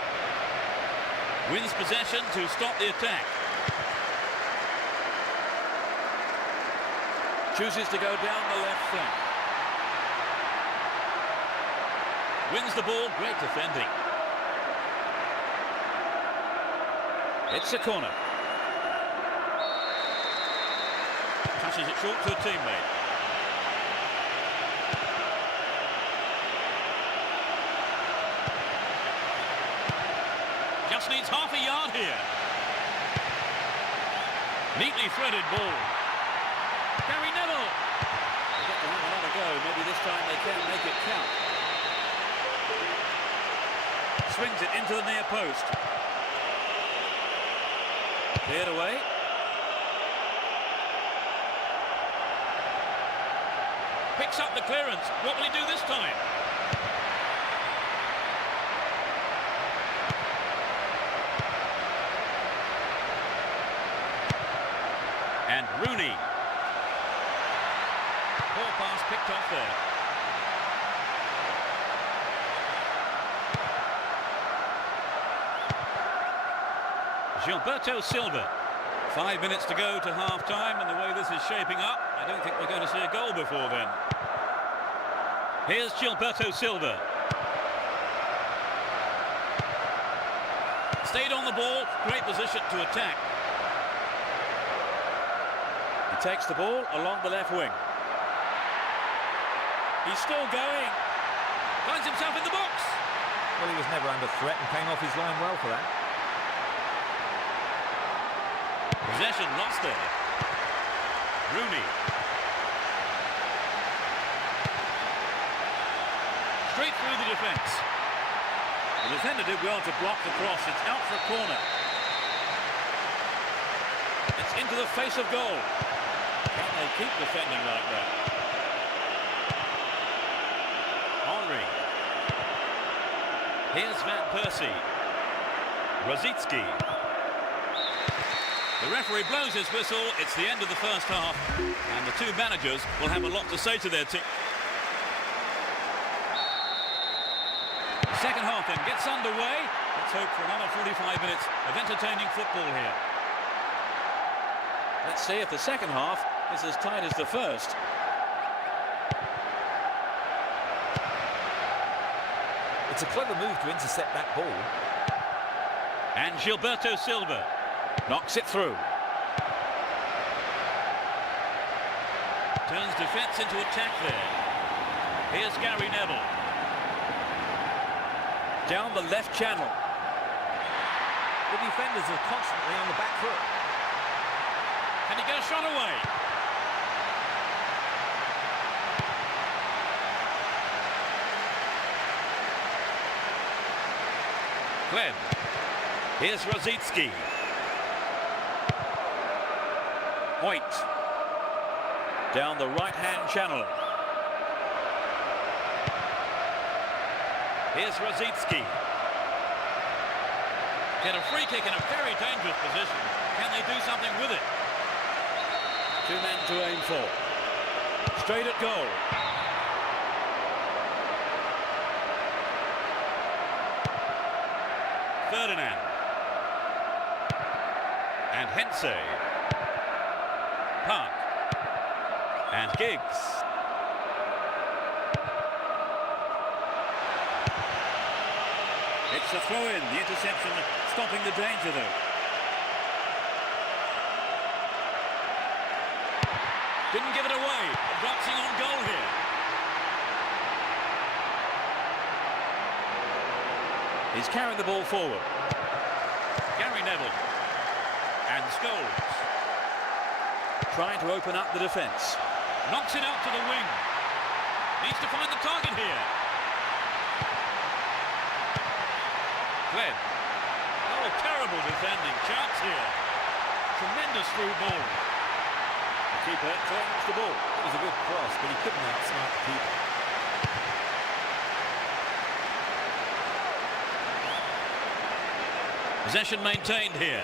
Wins possession to stop the attack. Chooses to go down the left flank. Wins the ball, great defending. It's a corner. Touches it short to a teammate. Just needs half a yard here. Neatly threaded ball. Gary Neville. They get to have another go. Maybe this time they can make it count. Swings it into the near post. Cleared away. Picks up the clearance. What will he do this time? And Rooney. Poor pass picked off there. Gilberto Silva. 5 minutes to go to half-time, and the way this is shaping up, I don't think we're going to see a goal before then. Here's Gilberto Silva. Stayed on the ball, great position to attack. He takes the ball along the left wing. He's still going. Finds himself in the box. Well, he was never under threat and came off his line well for that. Possession lost there. Rooney. Straight through the defence. The defender did well to block the cross. It's out for a corner. It's into the face of goal. Can they keep defending like that? Henry. Here's Van Persie. Rosicki. The referee blows his whistle. It's the end of the first half, and the two managers will have a lot to say to their team. The second half then gets underway. Let's hope for another 45 minutes of entertaining football here. Let's see if the second half is as tight as the first. It's a clever move to intercept that ball. And Gilberto Silva knocks it through. Turns defence into attack there. Here's Gary Neville. Down the left channel. The defenders are constantly on the back foot. And he goes shot away. Glenn. Here's Rosicki. Hoyt. Down the right-hand channel. Here's Rosicki. Get a free kick in a very dangerous position. Can they do something with it? Two men to aim for. Straight at goal. Ferdinand. And Hensey. Park. And Giggs. It's a throw-in, the interception stopping the danger though. Didn't give it away, advancing on goal here. He's carrying the ball forward. Gary Neville. And Scholes. Trying to open up the defence. Knocks it out to the wing. Needs to find the target here. Glenn. Oh, terrible defending. Chance here. Tremendous through ball. The keeper claims the ball. It was a good cross, but he couldn't outsmart the keeper. Possession maintained here.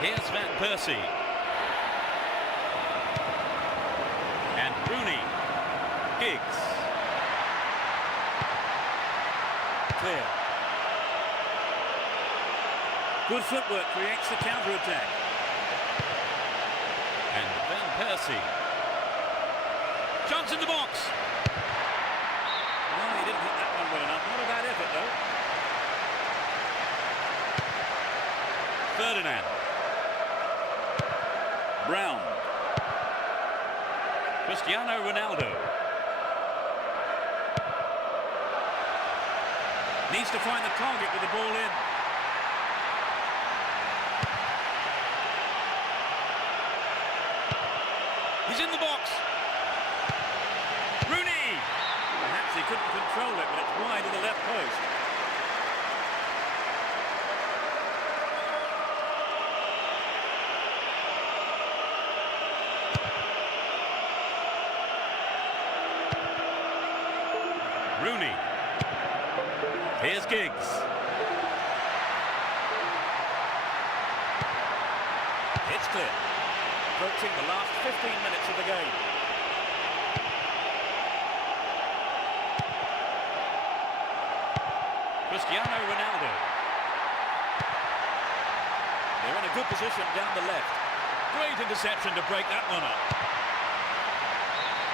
Here's Van Persie. And Rooney. Giggs. Clear. Good footwork creates the counter-attack. And Van Persie. Chance in the box. Oh, he didn't hit that one well enough. Not a bad effort, though. Ferdinand. Brown. Cristiano Ronaldo. Needs to find the target with the ball in. He's in the box. Rooney. Perhaps he couldn't control it, but it's wide of the left post. Rooney. Here's Giggs. It's clear. Approaching the last 15 minutes of the game. Cristiano Ronaldo. They're in a good position down the left. Great interception to break that one up.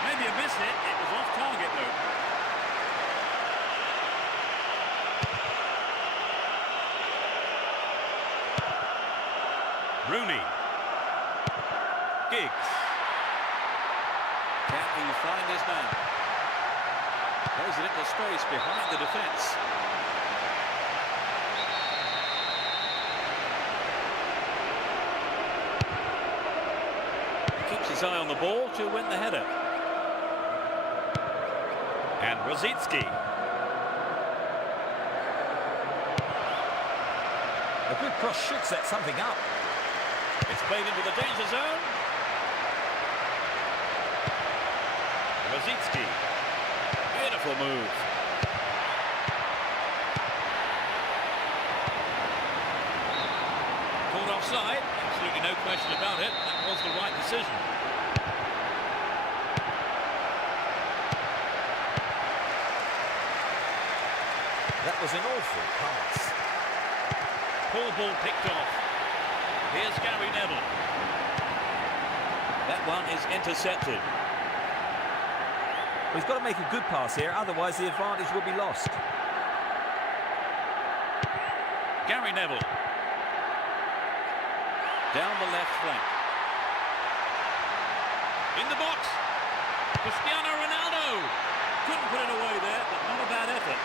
Maybe a miss hit. It was off target though. Rooney. Giggs. Can he find his man? Plays it into space behind the defence. He keeps his eye on the ball to win the header. And Rosicki. A good cross should set something up. It's played into the danger zone. Rosicki. Beautiful move. Called offside. Absolutely no question about it. That was the right decision. That was an awful pass. Poor ball picked off. Here's Gary Neville. That one is intercepted. Well, he's got to make a good pass here, otherwise the advantage will be lost. Gary Neville. Down the left flank. In the box. Cristiano Ronaldo. Couldn't put it away there, but not a bad effort.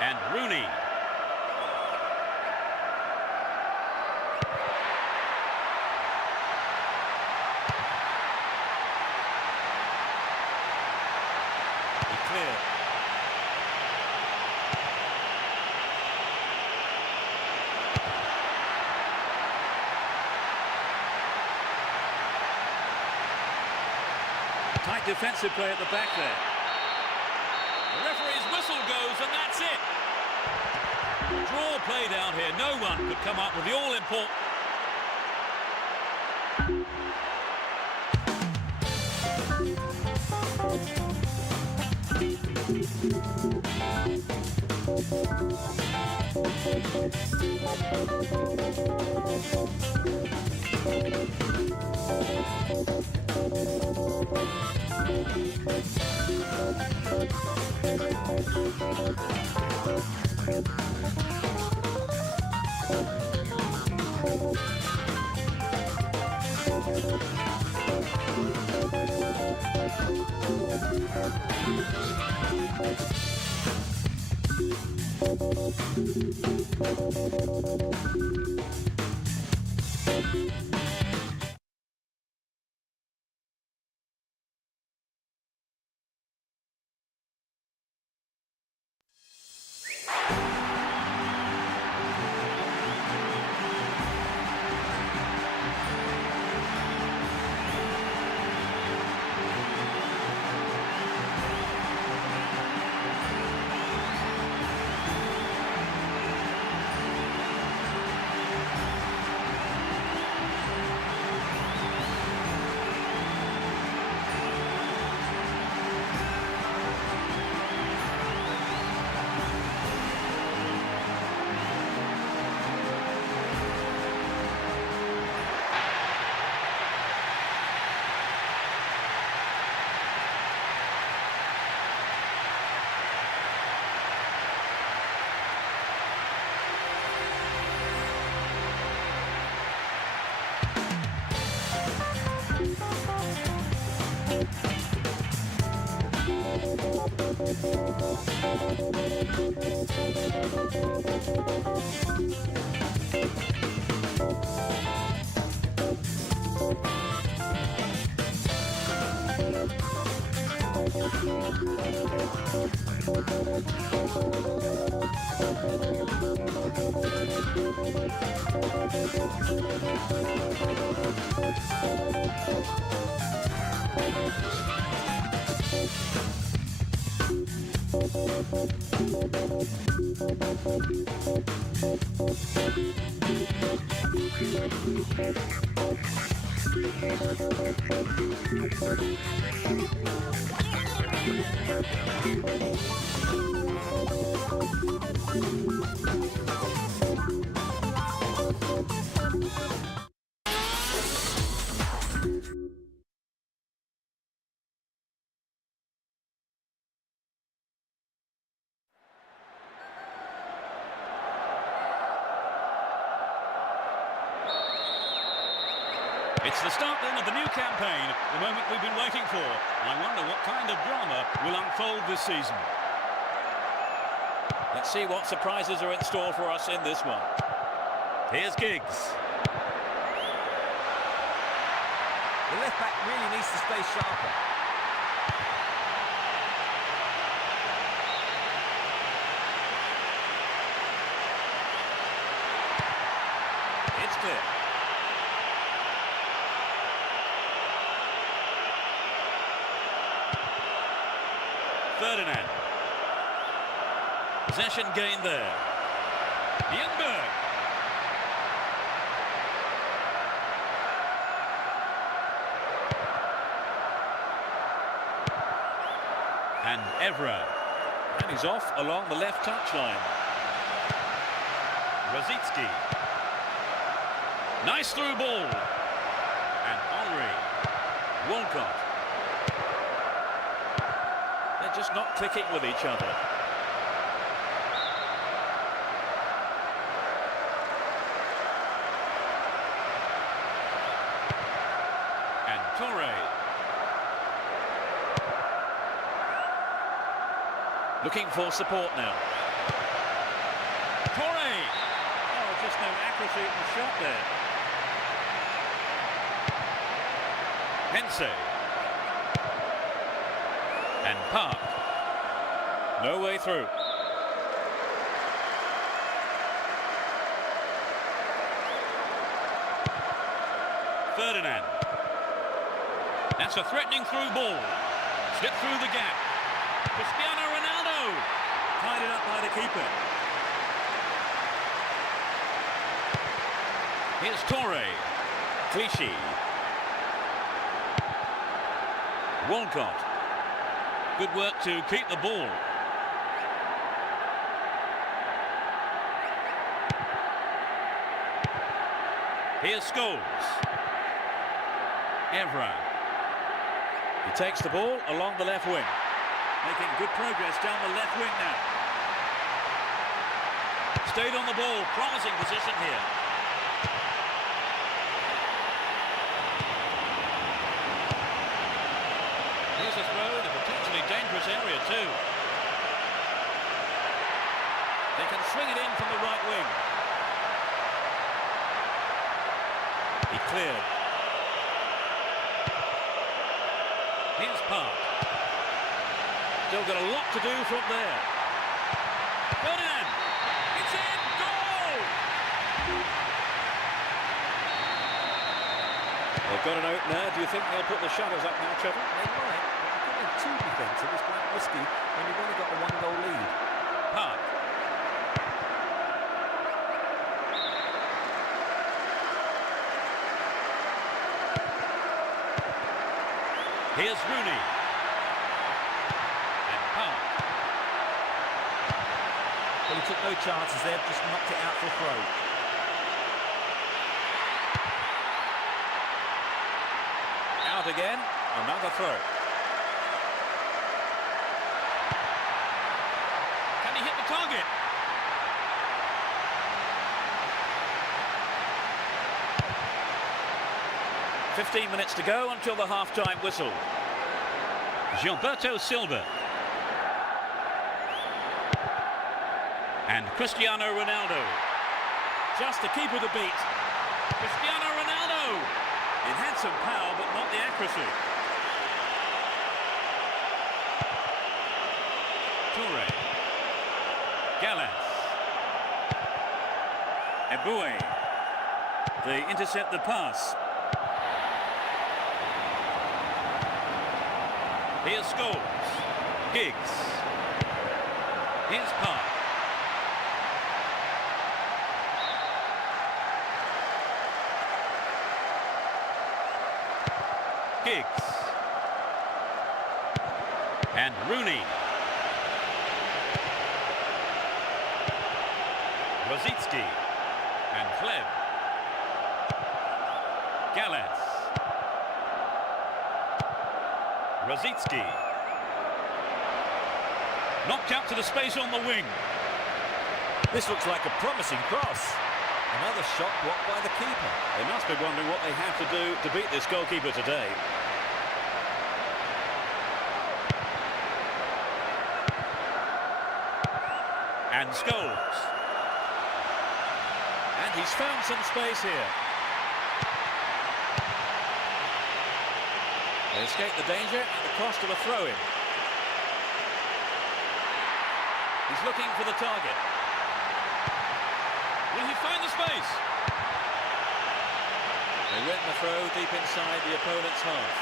And Rooney. He cleared. Tight defensive play at the back there. The referee's whistle goes, and that's it. Draw played out here. No one could come up with the all-important. It's the start then of the new campaign, the moment we've been waiting for. I wonder what kind of drama will unfold this season. Let's see what surprises are in store for us in this one. Here's Giggs. The left back really needs to stay sharper. It's clear. Ferdinand. Possession gained there. Ljungberg. And Evra. And he's off along the left touchline. Rosicki. Nice through ball. And Henry. Walcott. They're just not clicking with each other. And Torre. Looking for support now. Torre! Oh, just no accuracy in the shot there. Hense. And Park. No way through. Ferdinand. That's a threatening through ball. Slip through the gap. Cristiano Ronaldo. Tied it up by the keeper. Here's Torre. Clichy. Walcott. Good work to keep the ball. Here's Scholes. Evra. He takes the ball along the left wing. Making good progress down the left wing now. Stayed on the ball. Promising position here. Here's a throw in a potentially dangerous area too. They can swing it in from the right wing. He cleared. Here's Park. Still got a lot to do from there. Ferdinand. It's in. Goal! They've got an opener. Do you think they'll put the shutters up now, Trevor? They might, but becoming too defensive is quite risky when you've only got a one-goal lead. Park. Here's Rooney. And Park. Well, he took no chances there, just knocked it out for a throw. Out again. Another throw. Can he hit the target? "15 minutes to go until the half-time whistle. Gilberto Silva. And Cristiano Ronaldo. Just the keeper to beat. Cristiano Ronaldo. It had some power, but not the accuracy. Toure. Gallas. Eboué. They intercept the pass. Here's Scholes. Giggs. Here's Park. Giggs. And Rooney. Rosicki. And Kleb. Gallas. Rosicki. Knocked out to the space on the wing. This looks like a promising cross. Another shot blocked by the keeper. They must be wondering what they have to do to beat this goalkeeper today. And Scholes. And he's found some space here. They escape the danger at the cost of a throw-in. He's looking for the target. Will he find the space? They win the throw deep inside the opponent's half.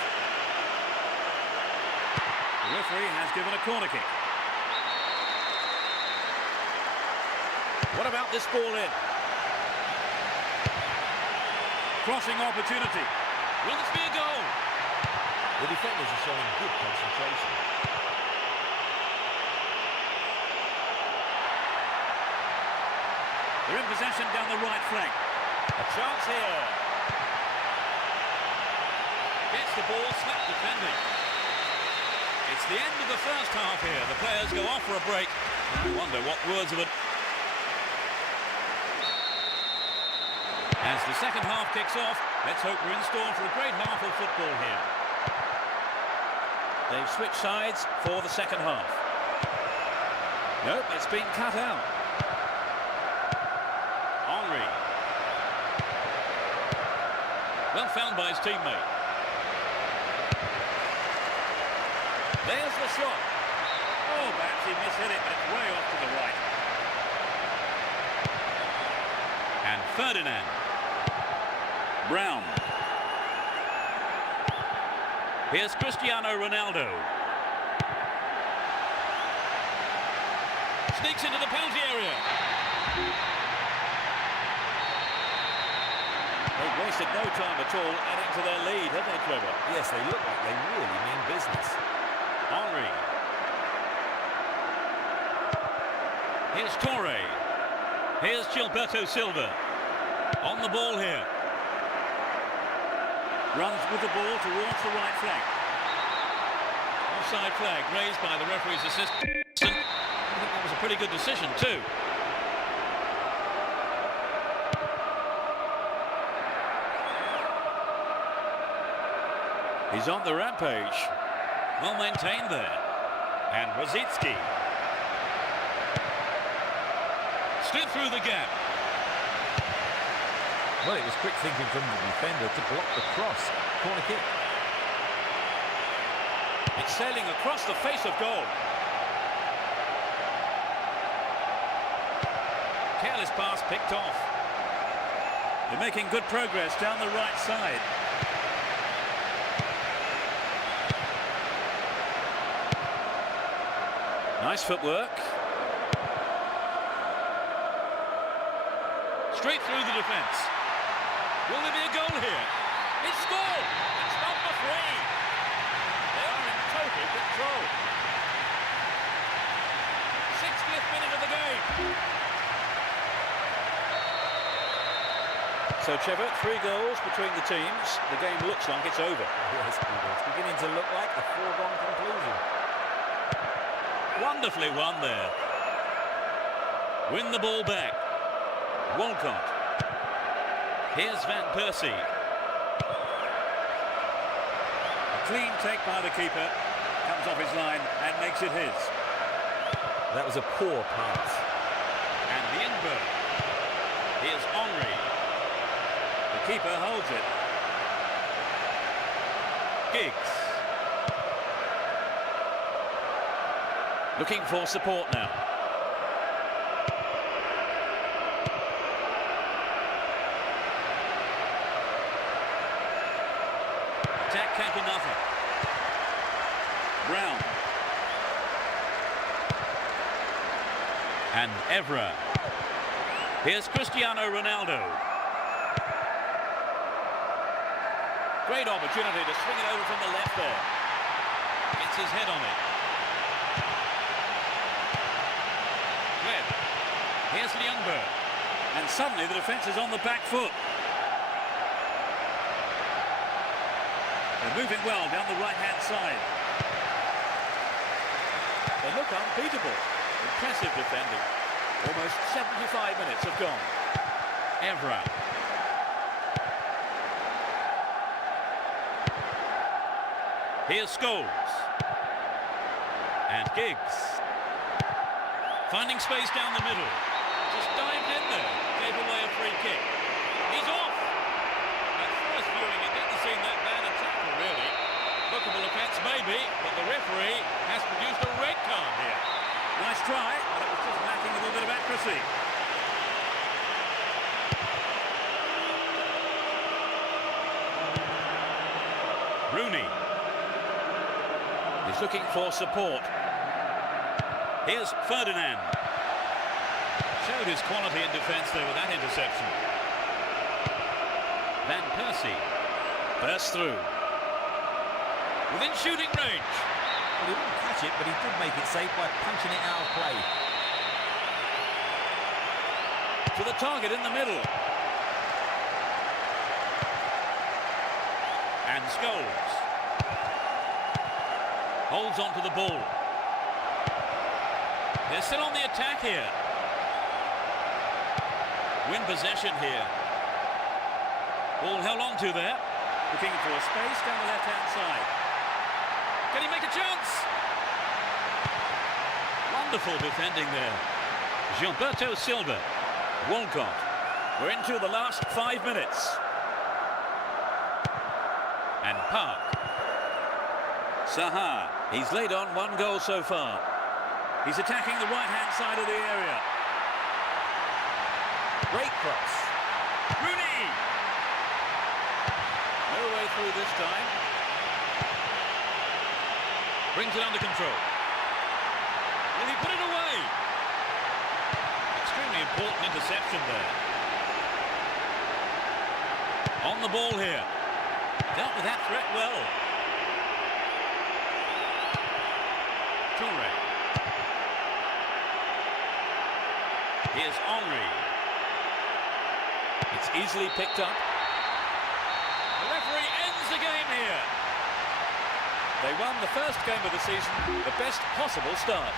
The referee has given a corner kick. What about this ball in? Crossing opportunity. Will this be a goal? The defenders are showing good concentration. They're in possession down the right flank. A chance here. Gets the ball, snap defending. It's the end of the first half here. The players go off for a break. I wonder what words of it. As the second half kicks off, let's hope we're in store for a great half of football here. They've switched sides for the second half. Nope, it's been cut out. Henry. Well found by his teammate. There's the shot. Oh, perhaps he mishit it, but it's way off to the right. And Ferdinand. Brown. Here's Cristiano Ronaldo. Sneaks into the penalty area. They've wasted no time at all adding to their lead, have they, Trevor? Yes, they look like they really mean business. Henry. Here's Torre. Here's Gilberto Silva. On the ball here. Runs with the ball towards the right flank. Offside flag raised by the referee's assistant. I think that was a pretty good decision too. He's on the rampage. Well maintained there. And Rosicki. Slid through the gap. Well, it was quick thinking from the defender to block the cross. Corner kick. It's sailing across the face of goal. Careless pass picked off. They're making good progress down the right side. Nice footwork. Straight through the defence. Will there be a goal here? It's scored! It's number 3. They are in total control. 60th minute of the game. So, Trevor, 3 goals between the teams. The game looks like it's over. Yes, it's beginning to look like a foregone conclusion. Wonderfully won there. Win the ball back. Walcott. Here's Van Persie. A clean take by the keeper. Comes off his line and makes it his. That was a poor pass. And the inbird. Here's Henry. The keeper holds it. Giggs. Looking for support now. Attack can't be nothing. Brown. And Evra. Here's Cristiano Ronaldo. Great opportunity to swing it over from the left there. Gets his head on it. Webb. Here's Ljungberg. And suddenly the defence is on the back foot. They're moving well down the right-hand side. They look unbeatable. Impressive defending. Almost 75 minutes have gone. Evra. Here's Scholes. And Giggs. Finding space down the middle. Just dived in there. Gave away a free kick. He's off. At first viewing, it didn't seem that bad a tackle, really. Look at maybe, but the referee has produced a red card here. Nice try, but it was just lacking a little bit of accuracy. Rooney is looking for support. Here's Ferdinand. Showed his quality in defence there with that interception. Van Persie bursts through. Within shooting range. Well, he didn't catch it, but he did make it safe by punching it out of play. To the target in the middle. And Scholes holds on to the ball. They're still on the attack here. Win possession here. Ball held on to there. Looking for a space down the left-hand side. Can he make a chance? Wonderful defending there. Gilberto Silva. Walcott. We're into the last 5 minutes. And Park. Saha. He's laid on 1 goal so far. He's attacking the right-hand side of the area. Great cross. Rooney! No way through this time. Brings it under control. Will he put it away? Extremely important interception there. On the ball here. Dealt with that threat well. Toure. Here's Henry. It's easily picked up. The referee ends the game here. They won the first game of the season, the best possible start.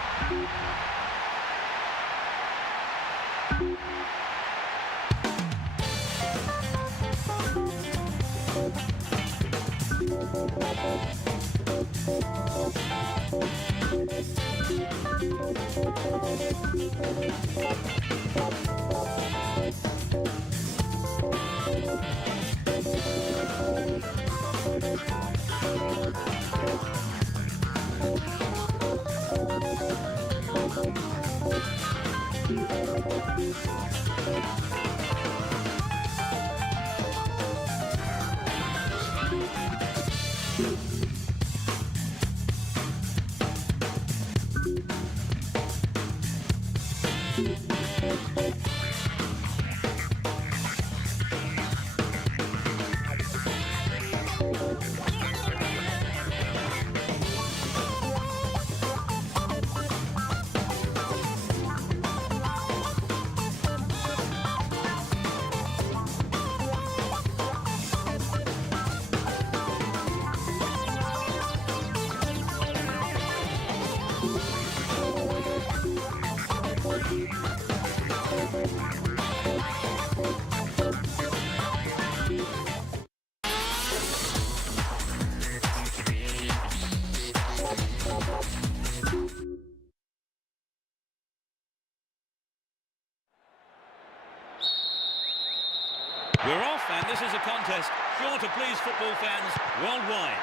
We're off, and this is a contest sure to please football fans worldwide.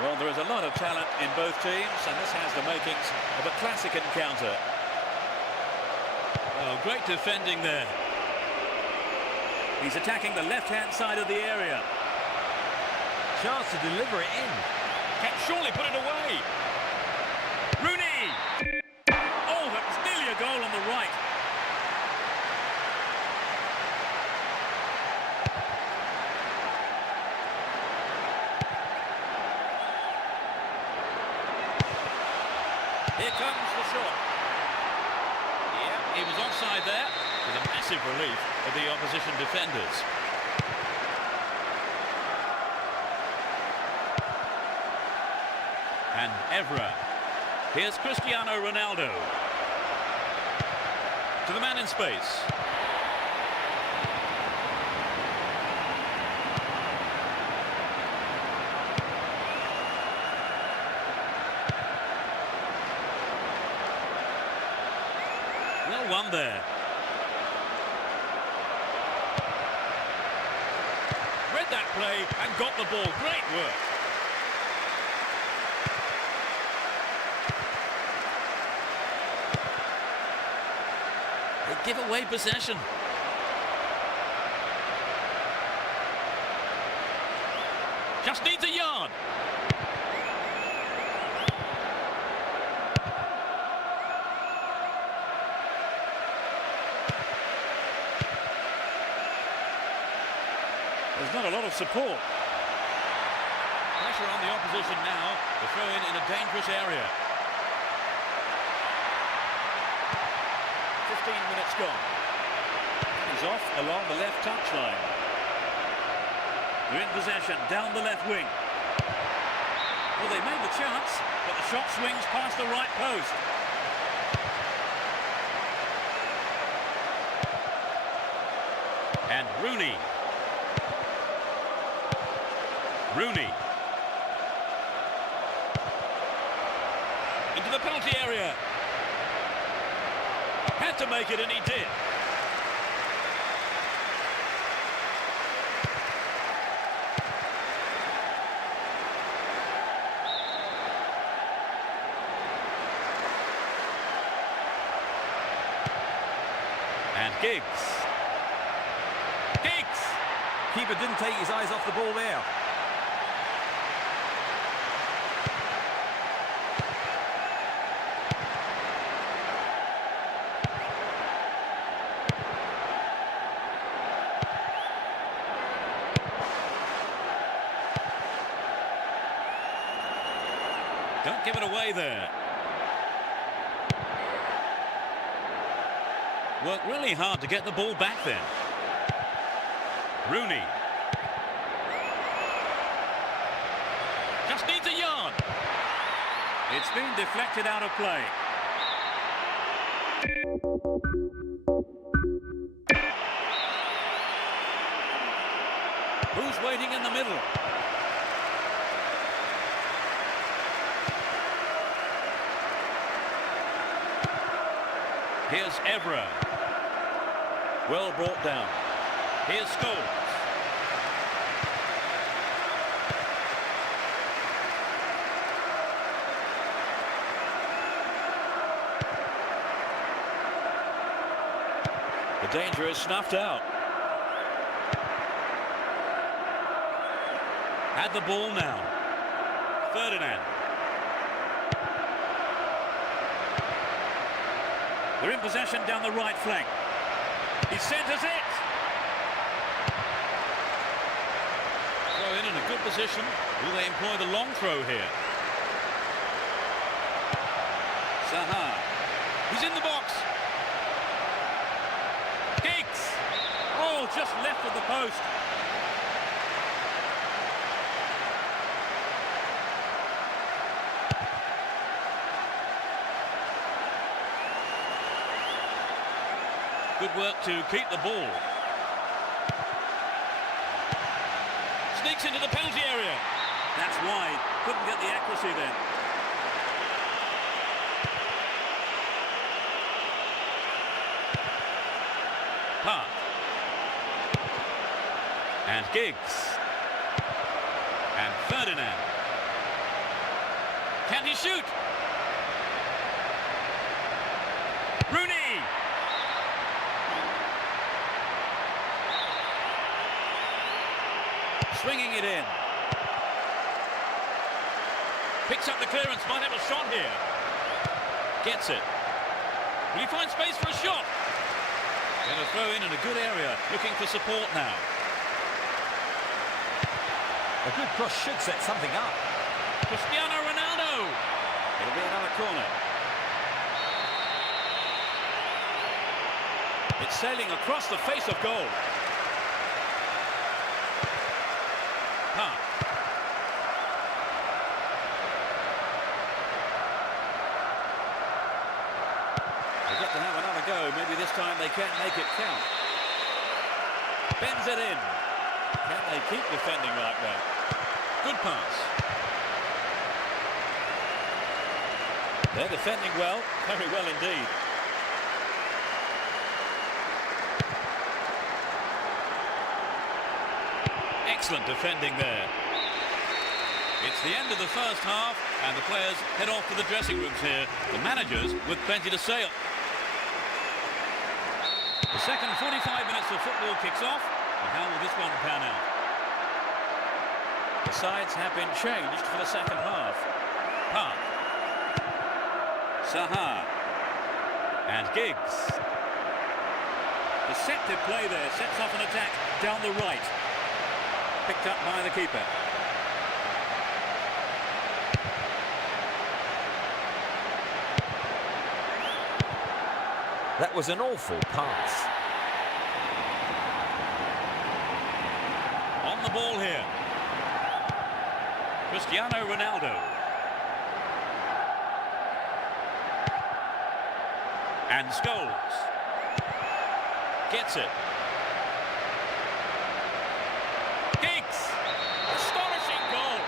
Well, there is a lot of talent in both teams, and this has the makings of a classic encounter. Oh, great defending there. He's attacking the left-hand side of the area. Chance to deliver it in. Can surely put it away. Rooney! Oh, that was nearly a goal on the right. Here comes the shot. Yeah, he was offside there, with a massive relief of the opposition defenders. And Evra. Here's Cristiano Ronaldo. To the man in space. Well won there. Read that play and got the ball. Great work. give away possession. Just needs a yard. There's not a lot of support. Pressure on the opposition now. The throw in a dangerous area. 15 minutes gone. He's off along the left touchline. They're in possession down the left wing. Well, they made the chance, but the shot swings past the right post. And Rooney. Into the penalty area. Had to make it, and he did. And Giggs. Keeper didn't take his eyes off the ball there. Don't give it away there. Worked really hard to get the ball back then. Rooney. Just needs a yard. It's been deflected out of play. Who's waiting in the middle? Here's Evra. Well brought down. Here's Scholes. The danger is snuffed out. Had the ball now. Ferdinand. They're in possession down the right flank. He centres it. Throw in a good position. Will they employ the long throw here? Zaha. He's in the box. Giggs. Oh, just left of the post. Good work to keep the ball. Sneaks into the penalty area. That's wide. Couldn't get the accuracy then. Park. And Giggs. And Ferdinand. Can he shoot? Rooney! Swinging it in. Picks up the clearance, might have a shot here. Gets it. Will he find space for a shot? Going to throw in a good area, looking for support now. A good cross should set something up. Cristiano Ronaldo. It'll be another corner. It's sailing across the face of goal. Park. They get to have another go. Maybe this time they can make it count. Bends it in. Can they keep defending like that? Good pass. They're defending well, very well indeed. Excellent defending there. It's the end of the first half, and the players head off to the dressing rooms here. The managers with plenty to say. The second 45 minutes of football kicks off. And how will this one pan out? The sides have been changed for the second half. Park. Saha. And Giggs. Deceptive play there. Sets off an attack down the right. Picked up by the keeper. That was an awful pass. On the ball here. Cristiano Ronaldo. And Scholes. Gets it. Giggs. Astonishing goal.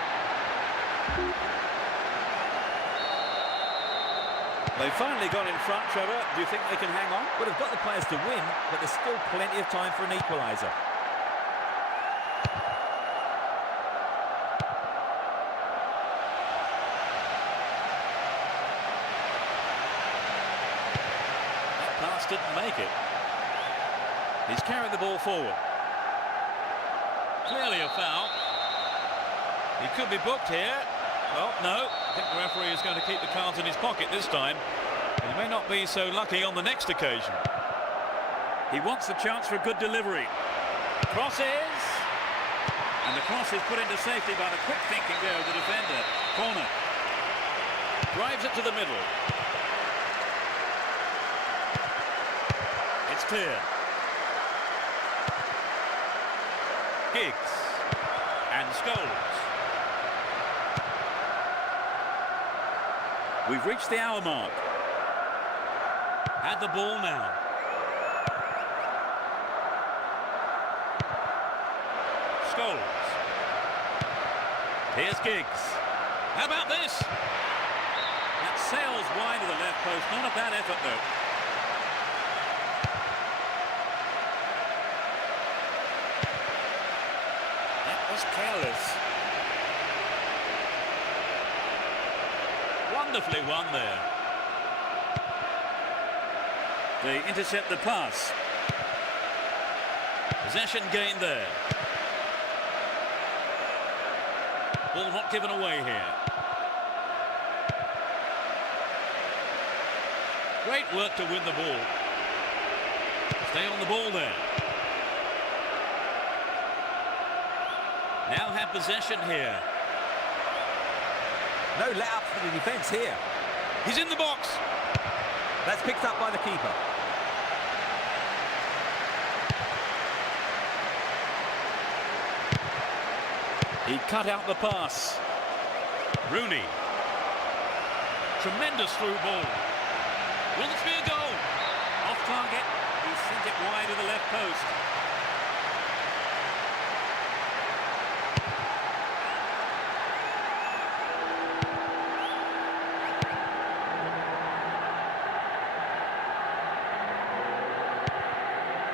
They finally got in front, Trevor. Do you think they can hang on? Well, they've got the players to win, but there's still plenty of time for an equaliser. That pass didn't make it. He's carried the ball forward. Clearly a foul. He could be booked here. Well, no. I think the referee is going to keep the cards in his pocket this time. But he may not be so lucky on the next occasion. He wants the chance for a good delivery. Crosses. And the cross is put into safety by the quick thinking there of the defender. Corner. Drives it to the middle. It's clear. Giggs. And Scholes. We've reached the hour mark. Had the ball now. Scholes. Here's Giggs. How about this? That sails wide of the left post. Not a bad effort though. That was careless. Wonderfully won there. They intercept the pass. Possession gained there. Ball not given away here. Great work to win the ball. Stay on the ball there. Now have possession here. No let-up for the defence here. He's in the box. That's picked up by the keeper. He cut out the pass. Rooney. Tremendous through ball. Will this be a goal? Off target. He sent it wide of the left post.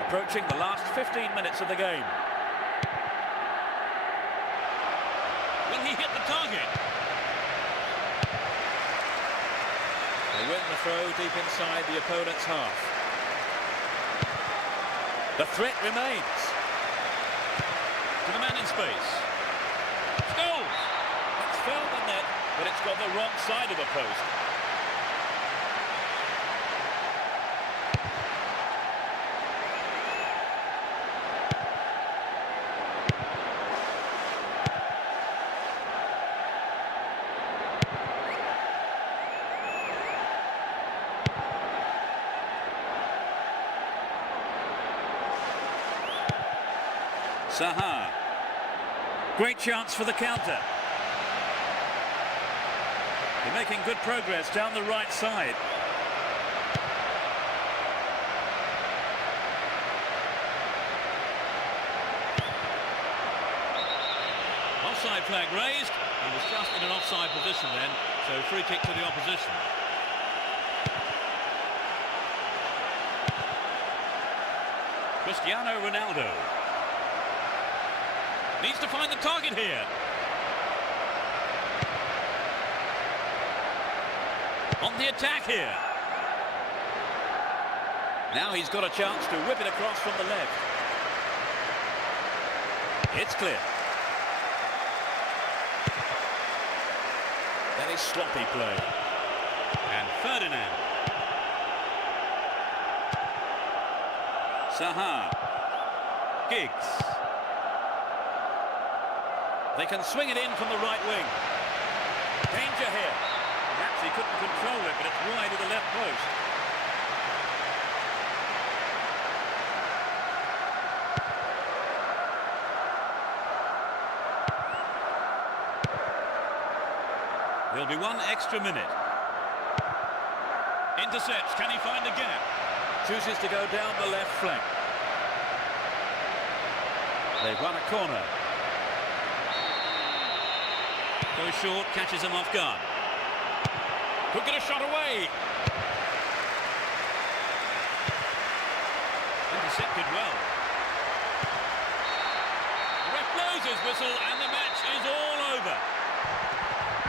Approaching the last 15 minutes of the game. Will he hit the target? They win the throw deep inside the opponent's half. The threat remains. To the man in space. Scholes! It's fell the net, but it's got the wrong side of the post. Saha. Great chance for the counter. They're making good progress down the right side. Offside flag raised. He was just in an offside position then, so free kick to the opposition. Cristiano Ronaldo. Needs to find the target here. On the attack here. Now he's got a chance to whip it across from the left. It's clear. That is sloppy play. And Ferdinand. Saha. Giggs. They can swing it in from the right wing. Danger here. Perhaps he couldn't control it, but it's wide of the left post. There'll be one extra minute. Intercepts. Can he find the gap? Chooses to go down the left flank. They've won a corner. Goes short, catches him off guard. Could get a shot away. Intercepted well. The ref blows his whistle and the match is all over.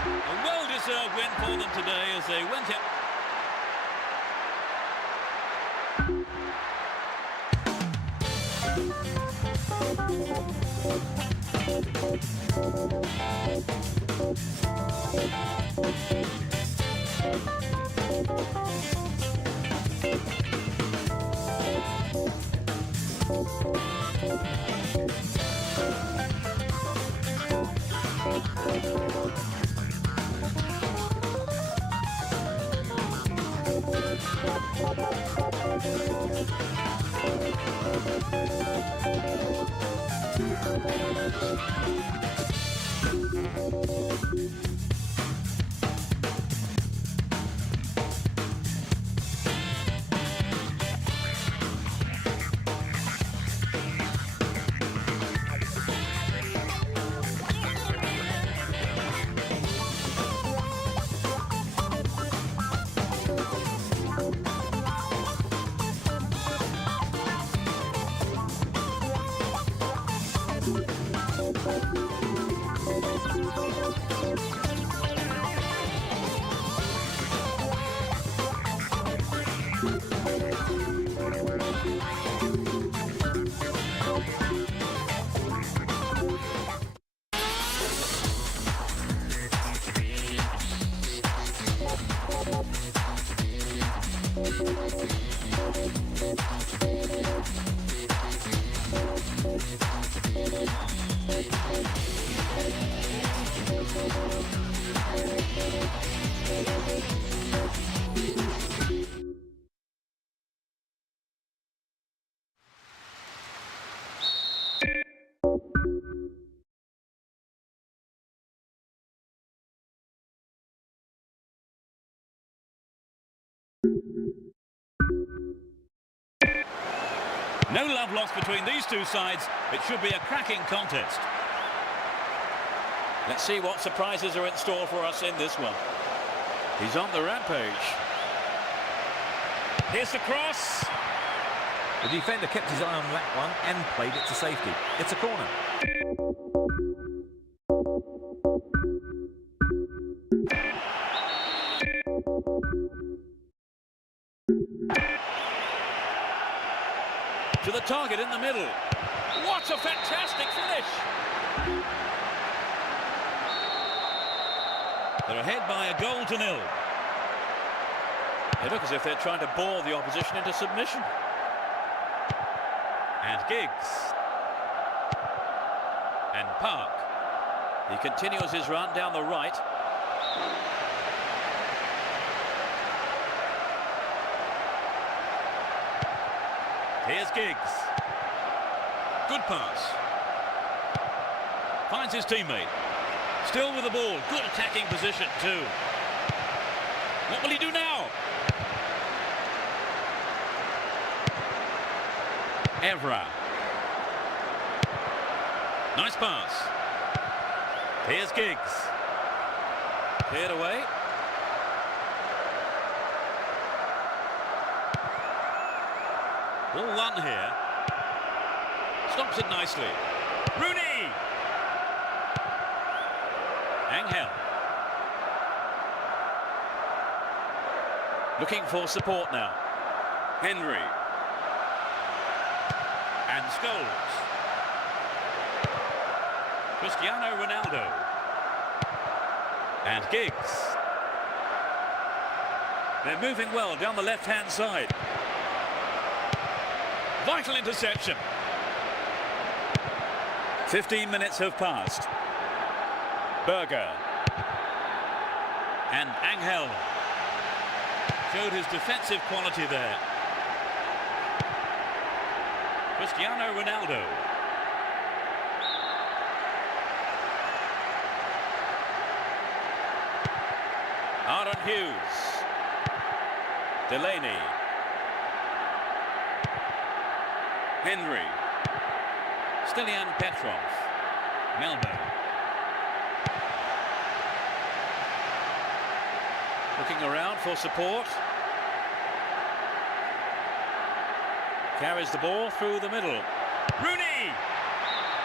A well-deserved win for them today as they went out. No love lost between these two sides. It should be a cracking contest. Let's see what surprises are in store for us in this one. He's on the rampage. Here's the cross. The defender kept his eye on that one and played it to safety. It's a corner. To the target in the middle. What a fantastic finish! They're ahead by a goal to nil. They look as if they're trying to bore the opposition into submission. And Giggs. And Park. He continues his run down the right. Here's Giggs. Good pass. Finds his teammate. Still with the ball. Good attacking position too. What will he do now? Evra. Nice pass. Here's Giggs. Cleared away. Ball one here. Stops it nicely. Rooney! Angel. Looking for support now. Henry. Scholes. Cristiano Ronaldo. And Giggs. They're moving well down the left-hand side. Vital interception. 15 minutes have passed. Berger. And Angel. Showed his defensive quality there. Cristiano Ronaldo. Aaron Hughes. Delaney. Henry. Stilian Petrov. Melbourne. Looking around for support. Carries the ball through the middle. Rooney!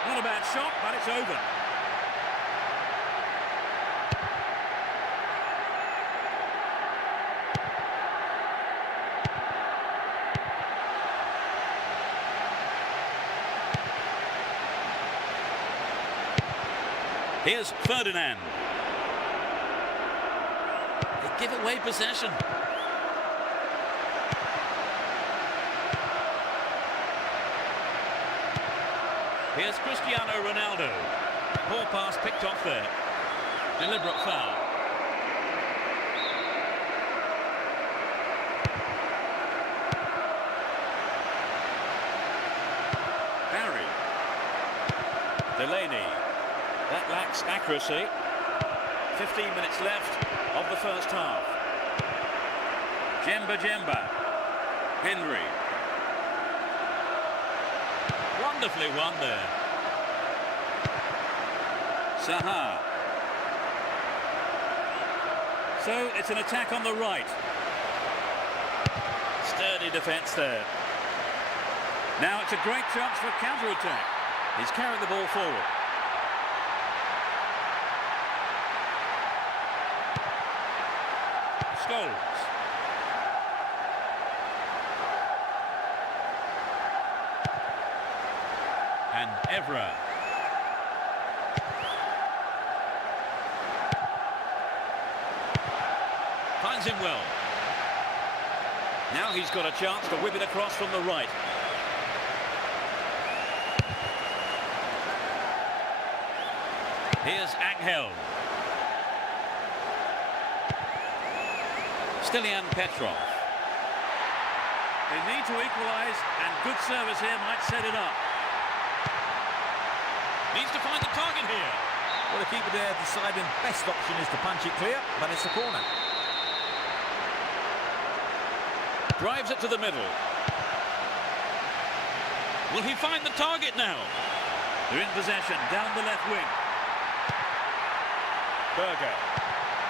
Not a bad shot, but it's over. Here's Ferdinand. They give away possession. Here's Cristiano Ronaldo. Poor pass picked off there. Deliberate foul. Barry. Delaney. That lacks accuracy. 15 minutes left of the first half. Jemba. Henry. Wonderfully won there. Saha. So it's an attack on the right. Sturdy defence there. Now it's a great chance for counter-attack. He's carried the ball forward. Scholes. And Evra. Finds him well. Now he's got a chance to whip it across from the right. Here's Angel. Stilian Petrov. They need to equalise, and good service here might set it up. Needs to find the target here. Well, the keeper there deciding best option is to punch it clear, but it's a corner. Drives it to the middle. Will he find the target now? They're in possession, down the left wing. Berger.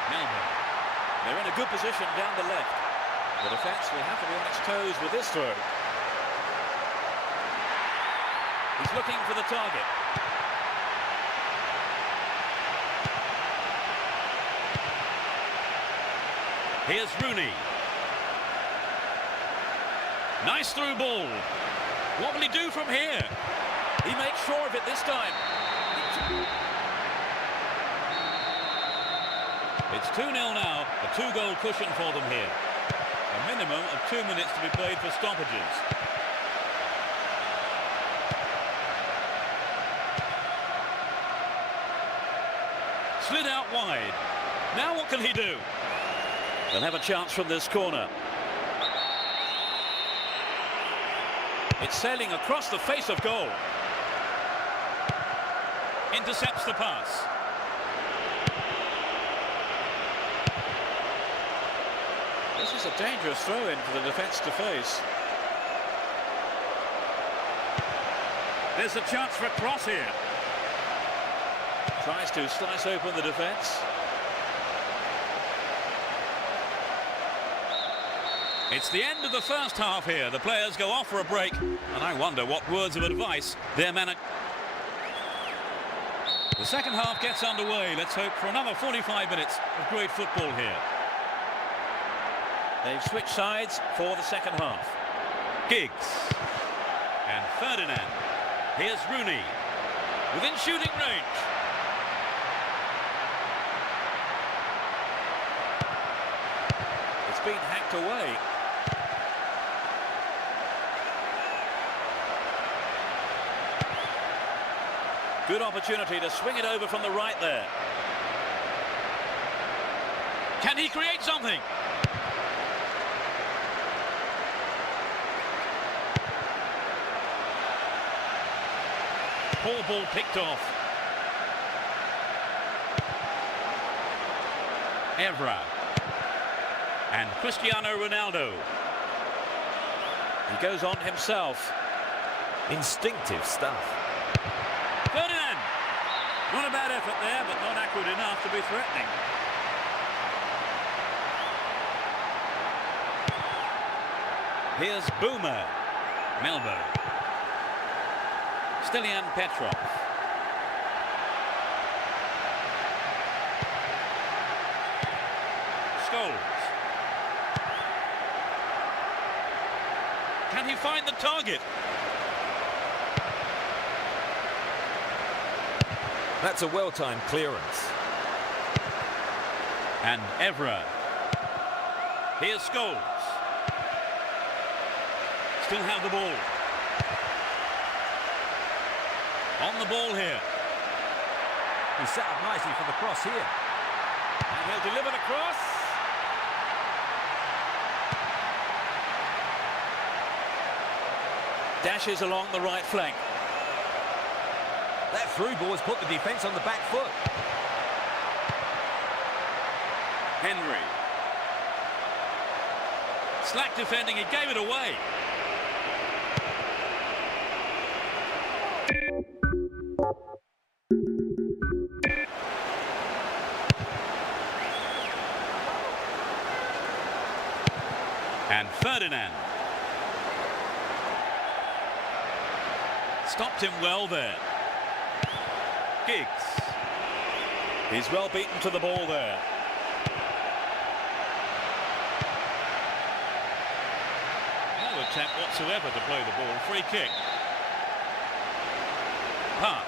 Melbourne. They're in a good position down the left. The defence will have to be on its toes with this throw. He's looking for the target. Here's Rooney. Nice through ball. What will he do from here? He makes sure of it this time. It's 2-0 now, a 2-goal cushion for them here. A minimum of 2 minutes to be played for stoppages. Slid out wide. Now what can he do? They'll have a chance from this corner. It's sailing across the face of goal. Intercepts the pass. This is a dangerous throw-in for the defence to face. There's a chance for a cross here. Tries to slice open the defence. It's the end of the first half here. The players go off for a break, and I wonder what words of advice their manager... The second half gets underway. Let's hope for another 45 minutes of great football here. They've switched sides for the second half. Giggs and Ferdinand. Here's Rooney. Within shooting range. It's been hacked away. Good opportunity to swing it over from the right there. Can he create something? Poor ball picked off. Evra. And Cristiano Ronaldo. He goes on himself. Instinctive stuff. Ferdinand. Not a bad effort there, but not accurate enough to be threatening. Here's Boomer. Melbo. Stilian Petrov. Scholes. Can he find the target? That's a well-timed clearance. And Evra. Here's Scholes. Still have the ball. On the ball here. He set up nicely for the cross here. And he'll deliver the cross. Dashes along the right flank. That through ball has put the defence on the back foot. Henry. Slack defending, he gave it away. And Ferdinand. Stopped him well there. Giggs. He's well beaten to the ball there. No attempt whatsoever to play the ball. Free kick. Park.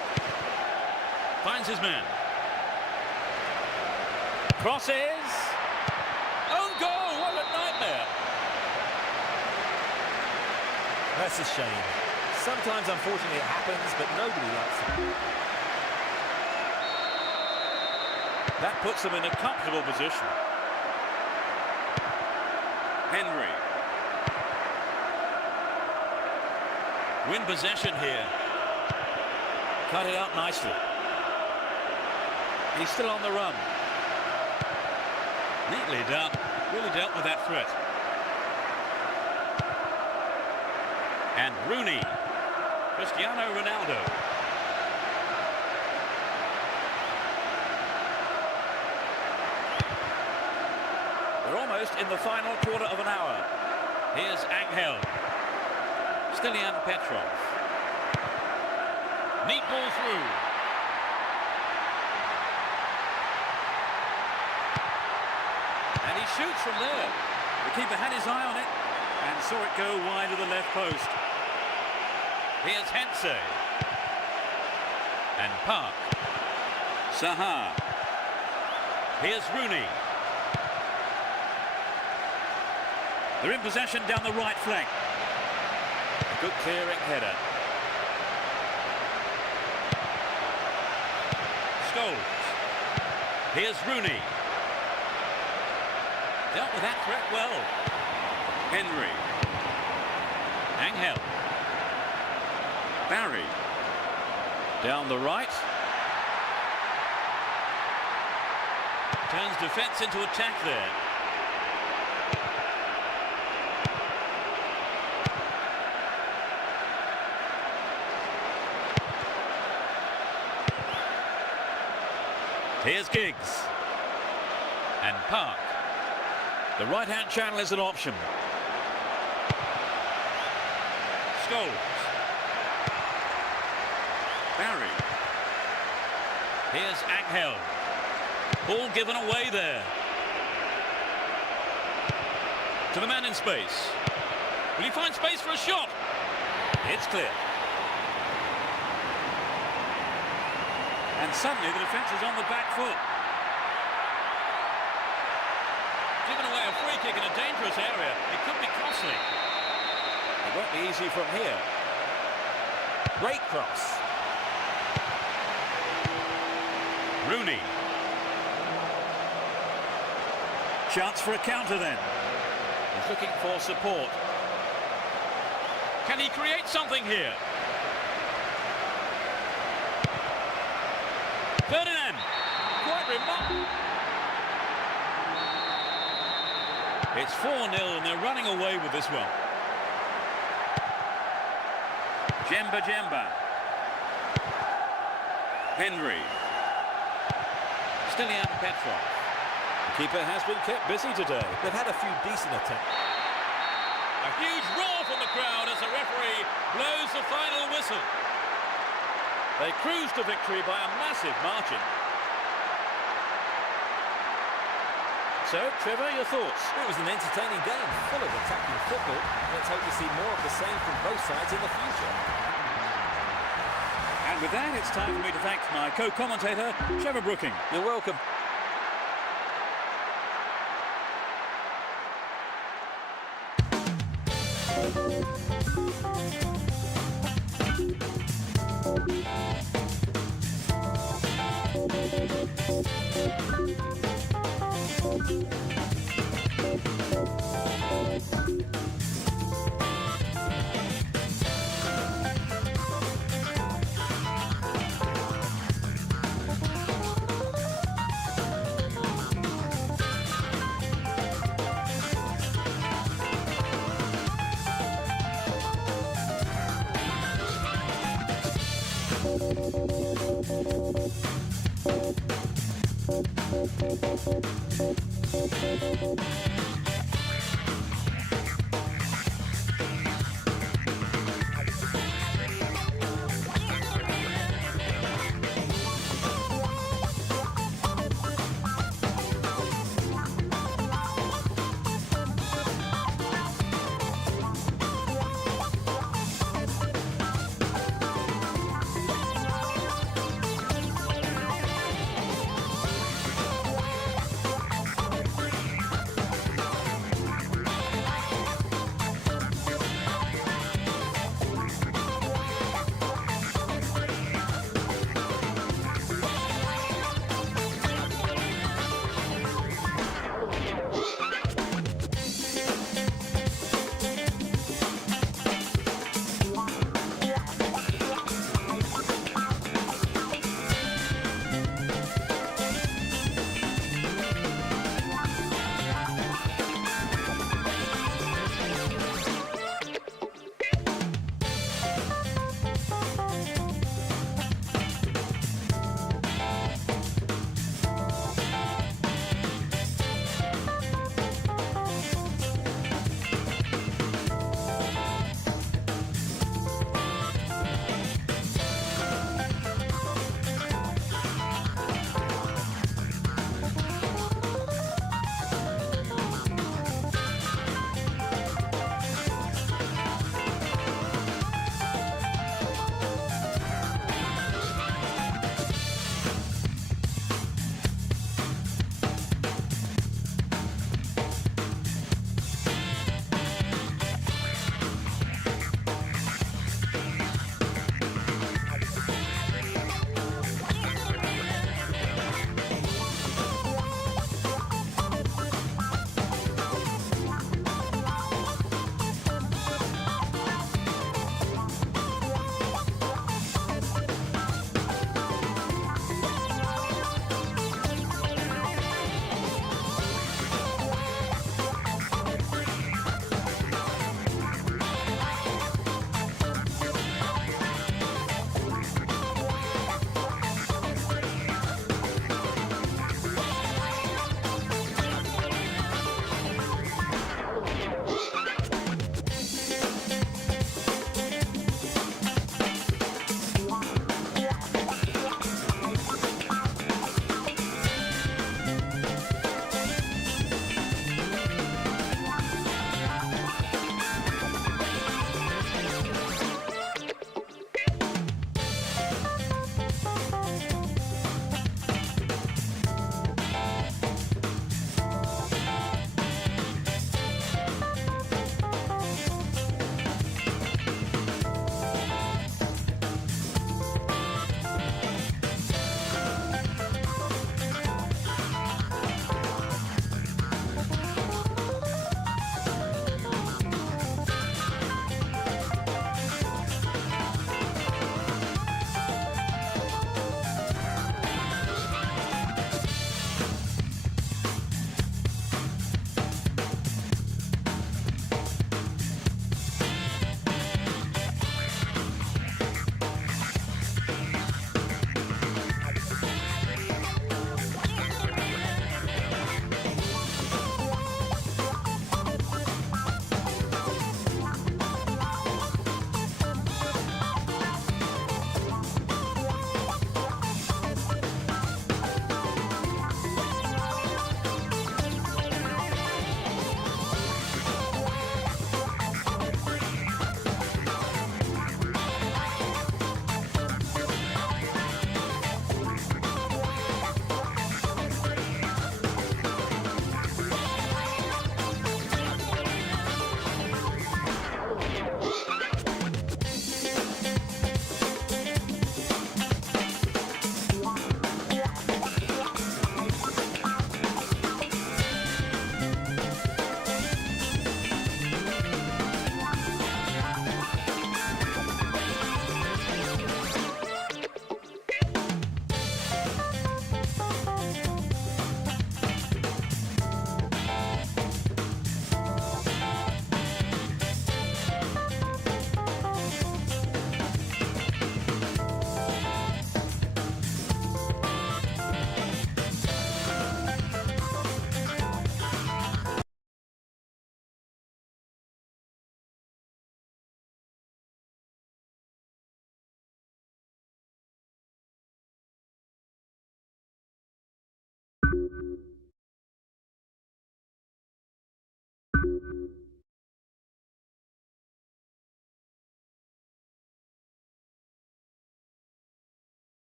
Finds his man. Crosses. Own goal. What a nightmare. That's a shame. Sometimes, unfortunately, it happens, but nobody likes it. That puts them in a comfortable position. Henry. Win possession here. Cut it out nicely. He's still on the run. Neatly done. Really dealt with that threat. And Rooney. Cristiano Ronaldo. We're almost in the final quarter of an hour. Here's Angel. Stilian Petrov. Neat ball through. And he shoots from there. The keeper had his eye on it and saw it go wide of the left post. Here's Hense. And Park. Saha. Here's Rooney. They're in possession down the right flank. A good clearing header. Scholes. Here's Rooney. Dealt with that threat well. Henry. Angel. Barry. Down the right. Turns defence into attack there. Here's Giggs. And Park. The right-hand channel is an option. Scholes. Barry. Here's Angel. Ball given away there. To the man in space. Will he find space for a shot? It's clear. And suddenly the defence is on the back foot. Given away a free kick in a dangerous area. It could be costly. It won't be easy from here. Great cross. Rooney. Chance for a counter then. He's looking for support. Can he create something here? Ferdinand. Quite remarkable. It's 4-0 and they're running away with this one. Jemba. Henry. Stilian Petrov. The keeper has been kept busy today. They've had a few decent attempts. A huge roar from the crowd as the referee blows the final whistle. They cruise to victory by a massive margin. So, Trevor, your thoughts? It was an entertaining game, full of attacking football. Let's hope to see more of the same from both sides in the future. And with that, it's time for me to thank my co-commentator, Trevor Brooking. You're welcome.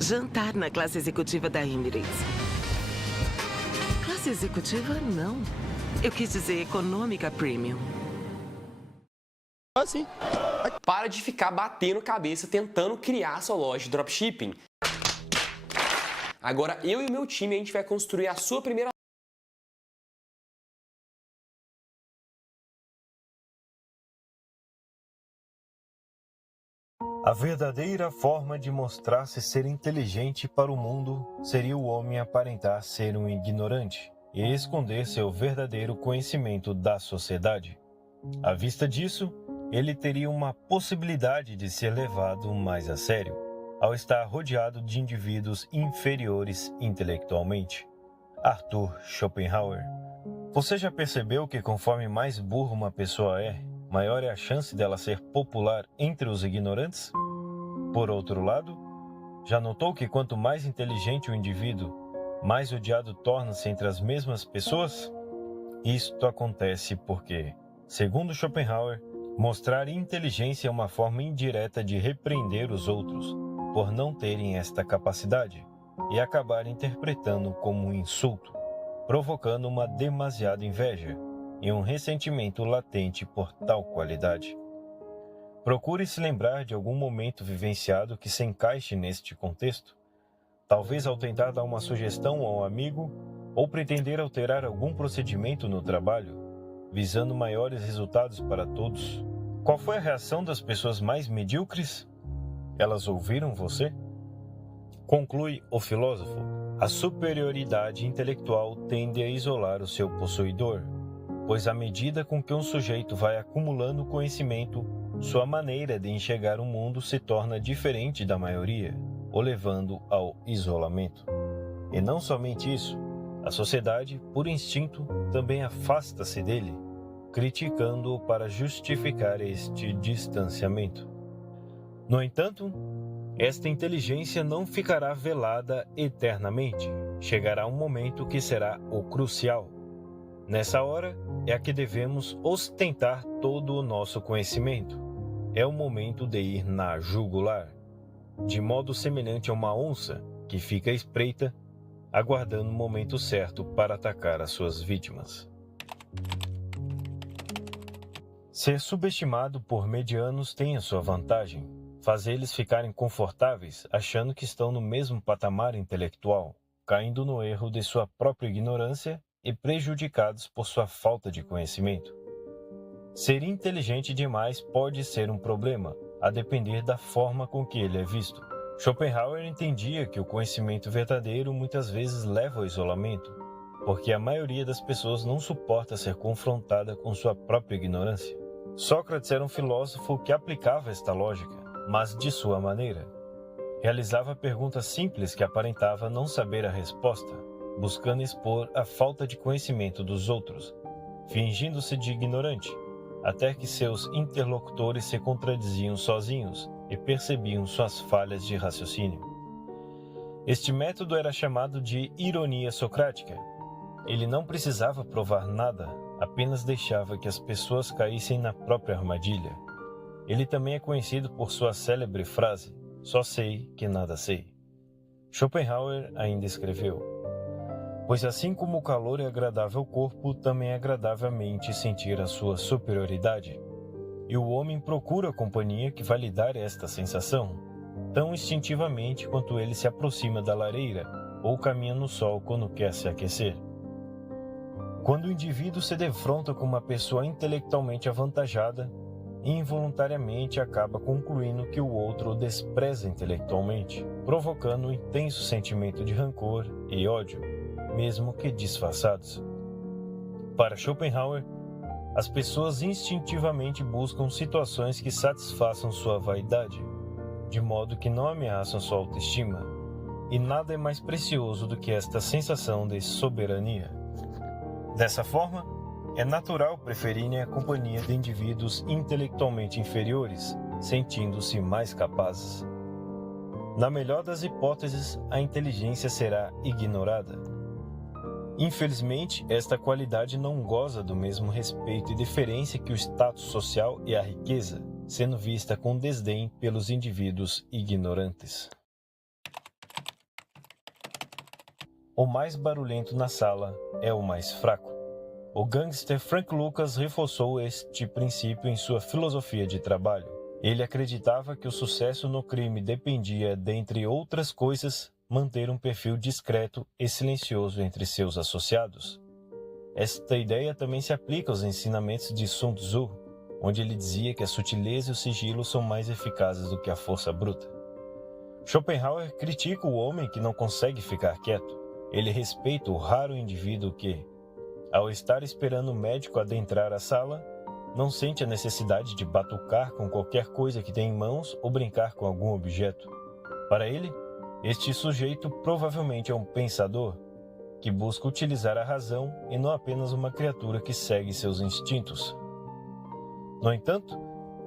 Jantar na classe executiva da Emirates. Classe executiva, não. Eu quis dizer econômica premium. Assim. Para de ficar batendo cabeça tentando criar sua loja de dropshipping. Agora eu e meu time a gente vai construir a sua primeira. A verdadeira forma de mostrar-se ser inteligente para o mundo seria o homem aparentar ser um ignorante e esconder seu verdadeiro conhecimento da sociedade. À vista disso, ele teria uma possibilidade de ser levado mais a sério, ao estar rodeado de indivíduos inferiores intelectualmente. Arthur Schopenhauer. Você já percebeu que conforme mais burra uma pessoa é, maior é a chance dela ser popular entre os ignorantes? Por outro lado, já notou que quanto mais inteligente o indivíduo, mais odiado torna-se entre as mesmas pessoas? Isto acontece porque, segundo Schopenhauer, mostrar inteligência é uma forma indireta de repreender os outros por não terem esta capacidade e acabar interpretando como um insulto, provocando uma demasiada inveja e um ressentimento latente por tal qualidade. Procure se lembrar de algum momento vivenciado que se encaixe neste contexto, talvez ao tentar dar uma sugestão a um amigo ou pretender alterar algum procedimento no trabalho, visando maiores resultados para todos. Qual foi a reação das pessoas mais medíocres? Elas ouviram você? Conclui o filósofo: a superioridade intelectual tende a isolar o seu possuidor, pois à medida com que um sujeito vai acumulando conhecimento, sua maneira de enxergar o mundo se torna diferente da maioria, o levando ao isolamento. E não somente isso, a sociedade, por instinto, também afasta-se dele, criticando-o para justificar este distanciamento. No entanto, esta inteligência não ficará velada eternamente. Chegará um momento que será o crucial. Nessa hora é a que devemos ostentar todo o nosso conhecimento. É o momento de ir na jugular, de modo semelhante a uma onça que fica à espreita, aguardando o momento certo para atacar as suas vítimas. Ser subestimado por medianos tem a sua vantagem. Faz eles ficarem confortáveis, achando que estão no mesmo patamar intelectual, caindo no erro de sua própria ignorância e prejudicados por sua falta de conhecimento. Ser inteligente demais pode ser um problema, a depender da forma com que ele é visto. Schopenhauer entendia que o conhecimento verdadeiro muitas vezes leva ao isolamento, porque a maioria das pessoas não suporta ser confrontada com sua própria ignorância. Sócrates era um filósofo que aplicava esta lógica, mas de sua maneira. Realizava perguntas simples que aparentava não saber a resposta, buscando expor a falta de conhecimento dos outros, fingindo-se de ignorante, até que seus interlocutores se contradiziam sozinhos e percebiam suas falhas de raciocínio. Este método era chamado de ironia socrática. Ele não precisava provar nada, apenas deixava que as pessoas caíssem na própria armadilha. Ele também é conhecido por sua célebre frase: "Só sei que nada sei". Schopenhauer ainda escreveu: "Pois assim como o calor é agradável ao corpo, também é agradável à mente sentir a sua superioridade. E o homem procura a companhia que vai lhe dar esta sensação, tão instintivamente quanto ele se aproxima da lareira ou caminha no sol quando quer se aquecer." Quando o indivíduo se defronta com uma pessoa intelectualmente avantajada, involuntariamente acaba concluindo que o outro o despreza intelectualmente, provocando um intenso sentimento de rancor e ódio, mesmo que disfarçados. Para Schopenhauer, as pessoas instintivamente buscam situações que satisfaçam sua vaidade, de modo que não ameaçam sua autoestima, e nada é mais precioso do que esta sensação de soberania. Dessa forma, é natural preferirem a companhia de indivíduos intelectualmente inferiores, sentindo-se mais capazes. Na melhor das hipóteses, a inteligência será ignorada. Infelizmente, esta qualidade não goza do mesmo respeito e deferência que o status social e a riqueza, sendo vista com desdém pelos indivíduos ignorantes. O mais barulhento na sala é o mais fraco. O gangster Frank Lucas reforçou este princípio em sua filosofia de trabalho. Ele acreditava que o sucesso no crime dependia, dentre outras coisas, manter um perfil discreto e silencioso entre seus associados. Esta ideia também se aplica aos ensinamentos de Sun Tzu, onde ele dizia que a sutileza e o sigilo são mais eficazes do que a força bruta. Schopenhauer critica o homem que não consegue ficar quieto. Ele respeita o raro indivíduo que, ao estar esperando o médico adentrar a sala, não sente a necessidade de batucar com qualquer coisa que tem em mãos ou brincar com algum objeto. Para ele, este sujeito provavelmente é um pensador que busca utilizar a razão e não apenas uma criatura que segue seus instintos. No entanto,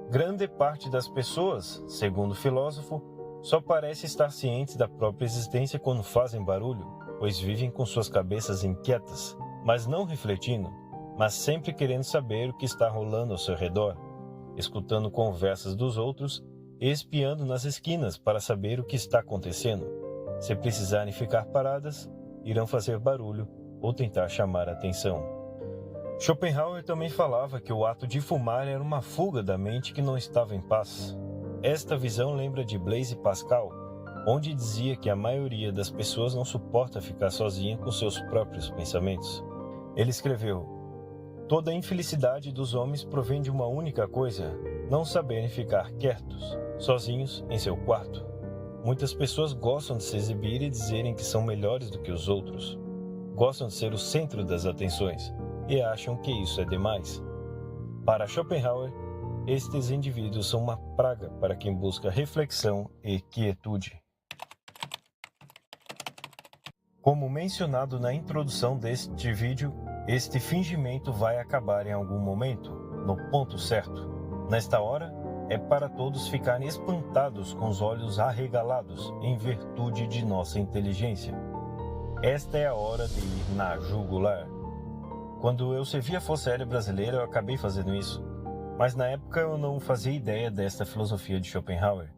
grande parte das pessoas, segundo o filósofo, só parece estar cientes da própria existência quando fazem barulho, pois vivem com suas cabeças inquietas, mas não refletindo, mas sempre querendo saber o que está rolando ao seu redor, escutando conversas dos outros e espiando nas esquinas para saber o que está acontecendo. Se precisarem ficar paradas, irão fazer barulho ou tentar chamar a atenção. Schopenhauer também falava que o ato de fumar era uma fuga da mente que não estava em paz. Esta visão lembra de Blaise Pascal, onde dizia que a maioria das pessoas não suporta ficar sozinha com seus próprios pensamentos. Ele escreveu: "Toda a infelicidade dos homens provém de uma única coisa, não saberem ficar quietos, sozinhos em seu quarto. Muitas pessoas gostam de se exibir e dizerem que são melhores do que os outros. Gostam de ser o centro das atenções e acham que isso é demais." Para Schopenhauer, estes indivíduos são uma praga para quem busca reflexão e quietude. Como mencionado na introdução deste vídeo, este fingimento vai acabar em algum momento, no ponto certo. Nesta hora, é para todos ficarem espantados com os olhos arregalados, em virtude de nossa inteligência. Esta é a hora de ir na jugular. Quando eu servi a Força Aérea Brasileira, eu acabei fazendo isso. Mas na época eu não fazia ideia desta filosofia de Schopenhauer.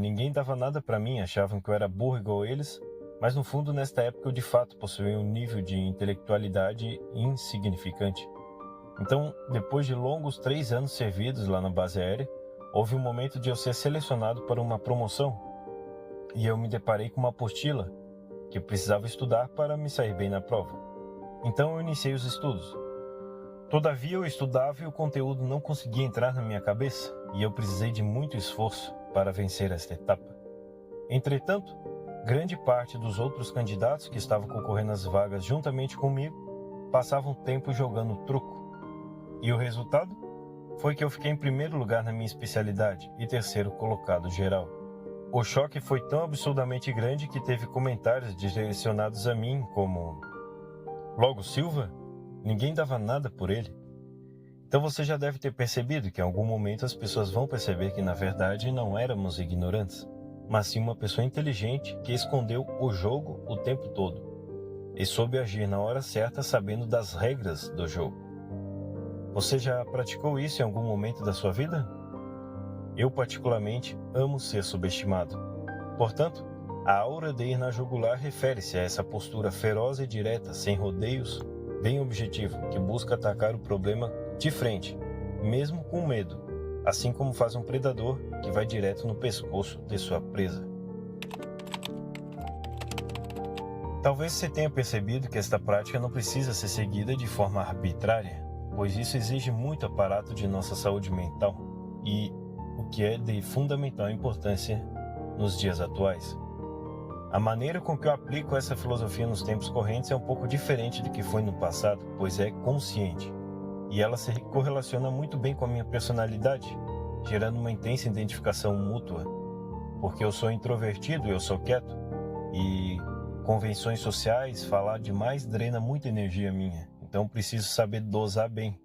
Ninguém dava nada para mim, achavam que eu era burro igual eles, mas no fundo nesta época eu de fato possuía um nível de intelectualidade insignificante. Então, depois de longos 3 anos servidos lá na base aérea, houve um momento de eu ser selecionado para uma promoção, e eu me deparei com uma apostila que eu precisava estudar para me sair bem na prova. Então eu iniciei os estudos. Todavia eu estudava e o conteúdo não conseguia entrar na minha cabeça, e eu precisei de muito esforço para vencer esta etapa. Entretanto, grande parte dos outros candidatos que estavam concorrendo às vagas juntamente comigo passavam tempo jogando truco. E o resultado foi que eu fiquei em primeiro lugar na minha especialidade e terceiro colocado geral. O choque foi tão absurdamente grande que teve comentários direcionados a mim como: "Logo Silva? Ninguém dava nada por ele." Então você já deve ter percebido que em algum momento as pessoas vão perceber que na verdade não éramos ignorantes, mas sim uma pessoa inteligente que escondeu o jogo o tempo todo e soube agir na hora certa sabendo das regras do jogo. Você já praticou isso em algum momento da sua vida? Eu particularmente amo ser subestimado. Portanto, a aura de ir na jugular refere-se a essa postura feroz e direta, sem rodeios, bem objetivo, que busca atacar o problema de frente, mesmo com medo, assim como faz um predador que vai direto no pescoço de sua presa. Talvez você tenha percebido que esta prática não precisa ser seguida de forma arbitrária, pois isso exige muito aparato de nossa saúde mental e o que é de fundamental importância nos dias atuais. A maneira com que eu aplico essa filosofia nos tempos correntes é um pouco diferente do que foi no passado, pois é consciente. E ela se correlaciona muito bem com a minha personalidade, gerando uma intensa identificação mútua. Porque eu sou introvertido, eu sou quieto, e convenções sociais, falar demais drena muita energia minha, então preciso saber dosar bem.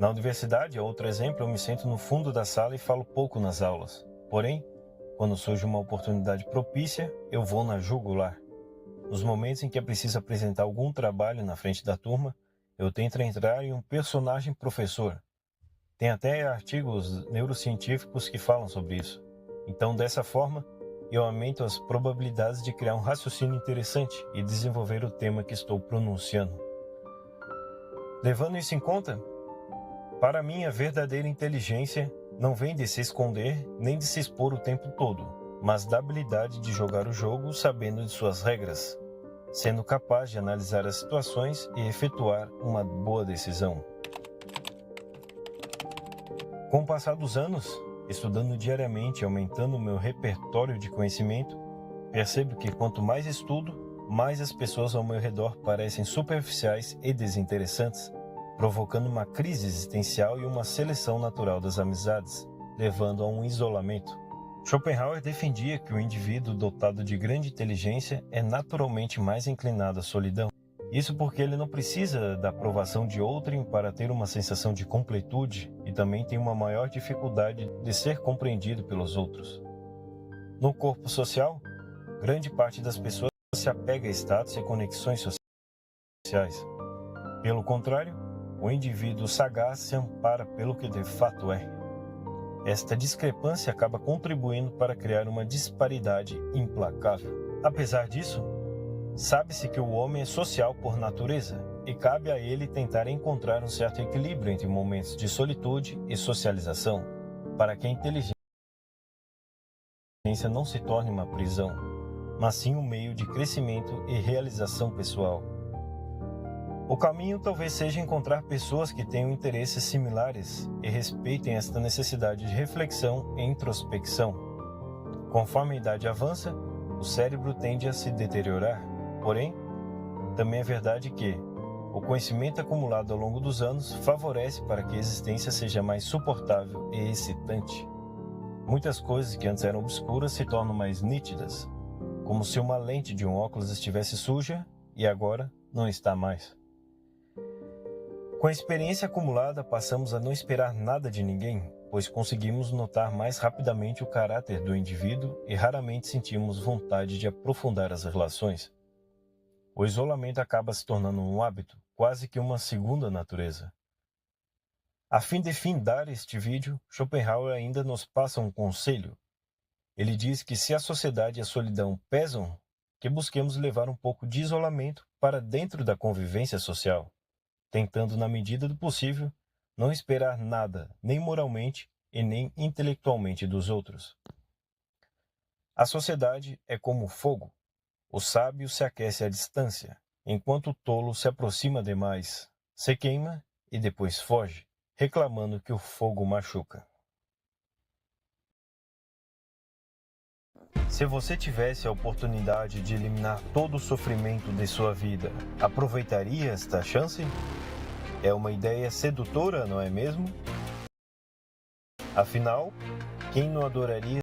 Na universidade, outro exemplo, eu me sento no fundo da sala e falo pouco nas aulas. Porém, quando surge uma oportunidade propícia, eu vou na jugular. Nos momentos em que é preciso apresentar algum trabalho na frente da turma, eu tento entrar em um personagem professor. Tem até artigos neurocientíficos que falam sobre isso. Então, dessa forma, eu aumento as probabilidades de criar um raciocínio interessante e desenvolver o tema que estou pronunciando. Levando isso em conta, para mim a verdadeira inteligência não vem de se esconder nem de se expor o tempo todo, mas da habilidade de jogar o jogo sabendo de suas regras, sendo capaz de analisar as situações e efetuar uma boa decisão. Com o passar dos anos, estudando diariamente e aumentando o meu repertório de conhecimento, percebo que quanto mais estudo, mais as pessoas ao meu redor parecem superficiais e desinteressantes, provocando uma crise existencial e uma seleção natural das amizades, levando a um isolamento. Schopenhauer defendia que o indivíduo dotado de grande inteligência é naturalmente mais inclinado à solidão. Isso porque ele não precisa da aprovação de outrem para ter uma sensação de completude e também tem uma maior dificuldade de ser compreendido pelos outros. No corpo social, grande parte das pessoas se apega a status e conexões sociais. Pelo contrário, o indivíduo sagaz se ampara pelo que de fato é. Esta discrepância acaba contribuindo para criar uma disparidade implacável. Apesar disso, sabe-se que o homem é social por natureza e cabe a ele tentar encontrar um certo equilíbrio entre momentos de solitude e socialização, para que a inteligência não se torne uma prisão, mas sim um meio de crescimento e realização pessoal. O caminho talvez seja encontrar pessoas que tenham interesses similares e respeitem esta necessidade de reflexão e introspecção. Conforme a idade avança, o cérebro tende a se deteriorar, porém, também é verdade que o conhecimento acumulado ao longo dos anos favorece para que a existência seja mais suportável e excitante. Muitas coisas que antes eram obscuras se tornam mais nítidas, como se uma lente de um óculos estivesse suja e agora não está mais. Com a experiência acumulada, passamos a não esperar nada de ninguém, pois conseguimos notar mais rapidamente o caráter do indivíduo e raramente sentimos vontade de aprofundar as relações. O isolamento acaba se tornando um hábito, quase que uma segunda natureza. A fim de findar este vídeo, Schopenhauer ainda nos passa um conselho. Ele diz que se a sociedade e a solidão pesam, que busquemos levar um pouco de isolamento para dentro da convivência social, tentando, na medida do possível, não esperar nada, nem moralmente e nem intelectualmente dos outros. A sociedade é como o fogo. O sábio se aquece à distância, enquanto o tolo se aproxima demais, se queima e depois foge, reclamando que o fogo machuca. Se você tivesse a oportunidade de eliminar todo o sofrimento de sua vida, aproveitaria esta chance? É uma ideia sedutora, não é mesmo? Afinal, quem não adoraria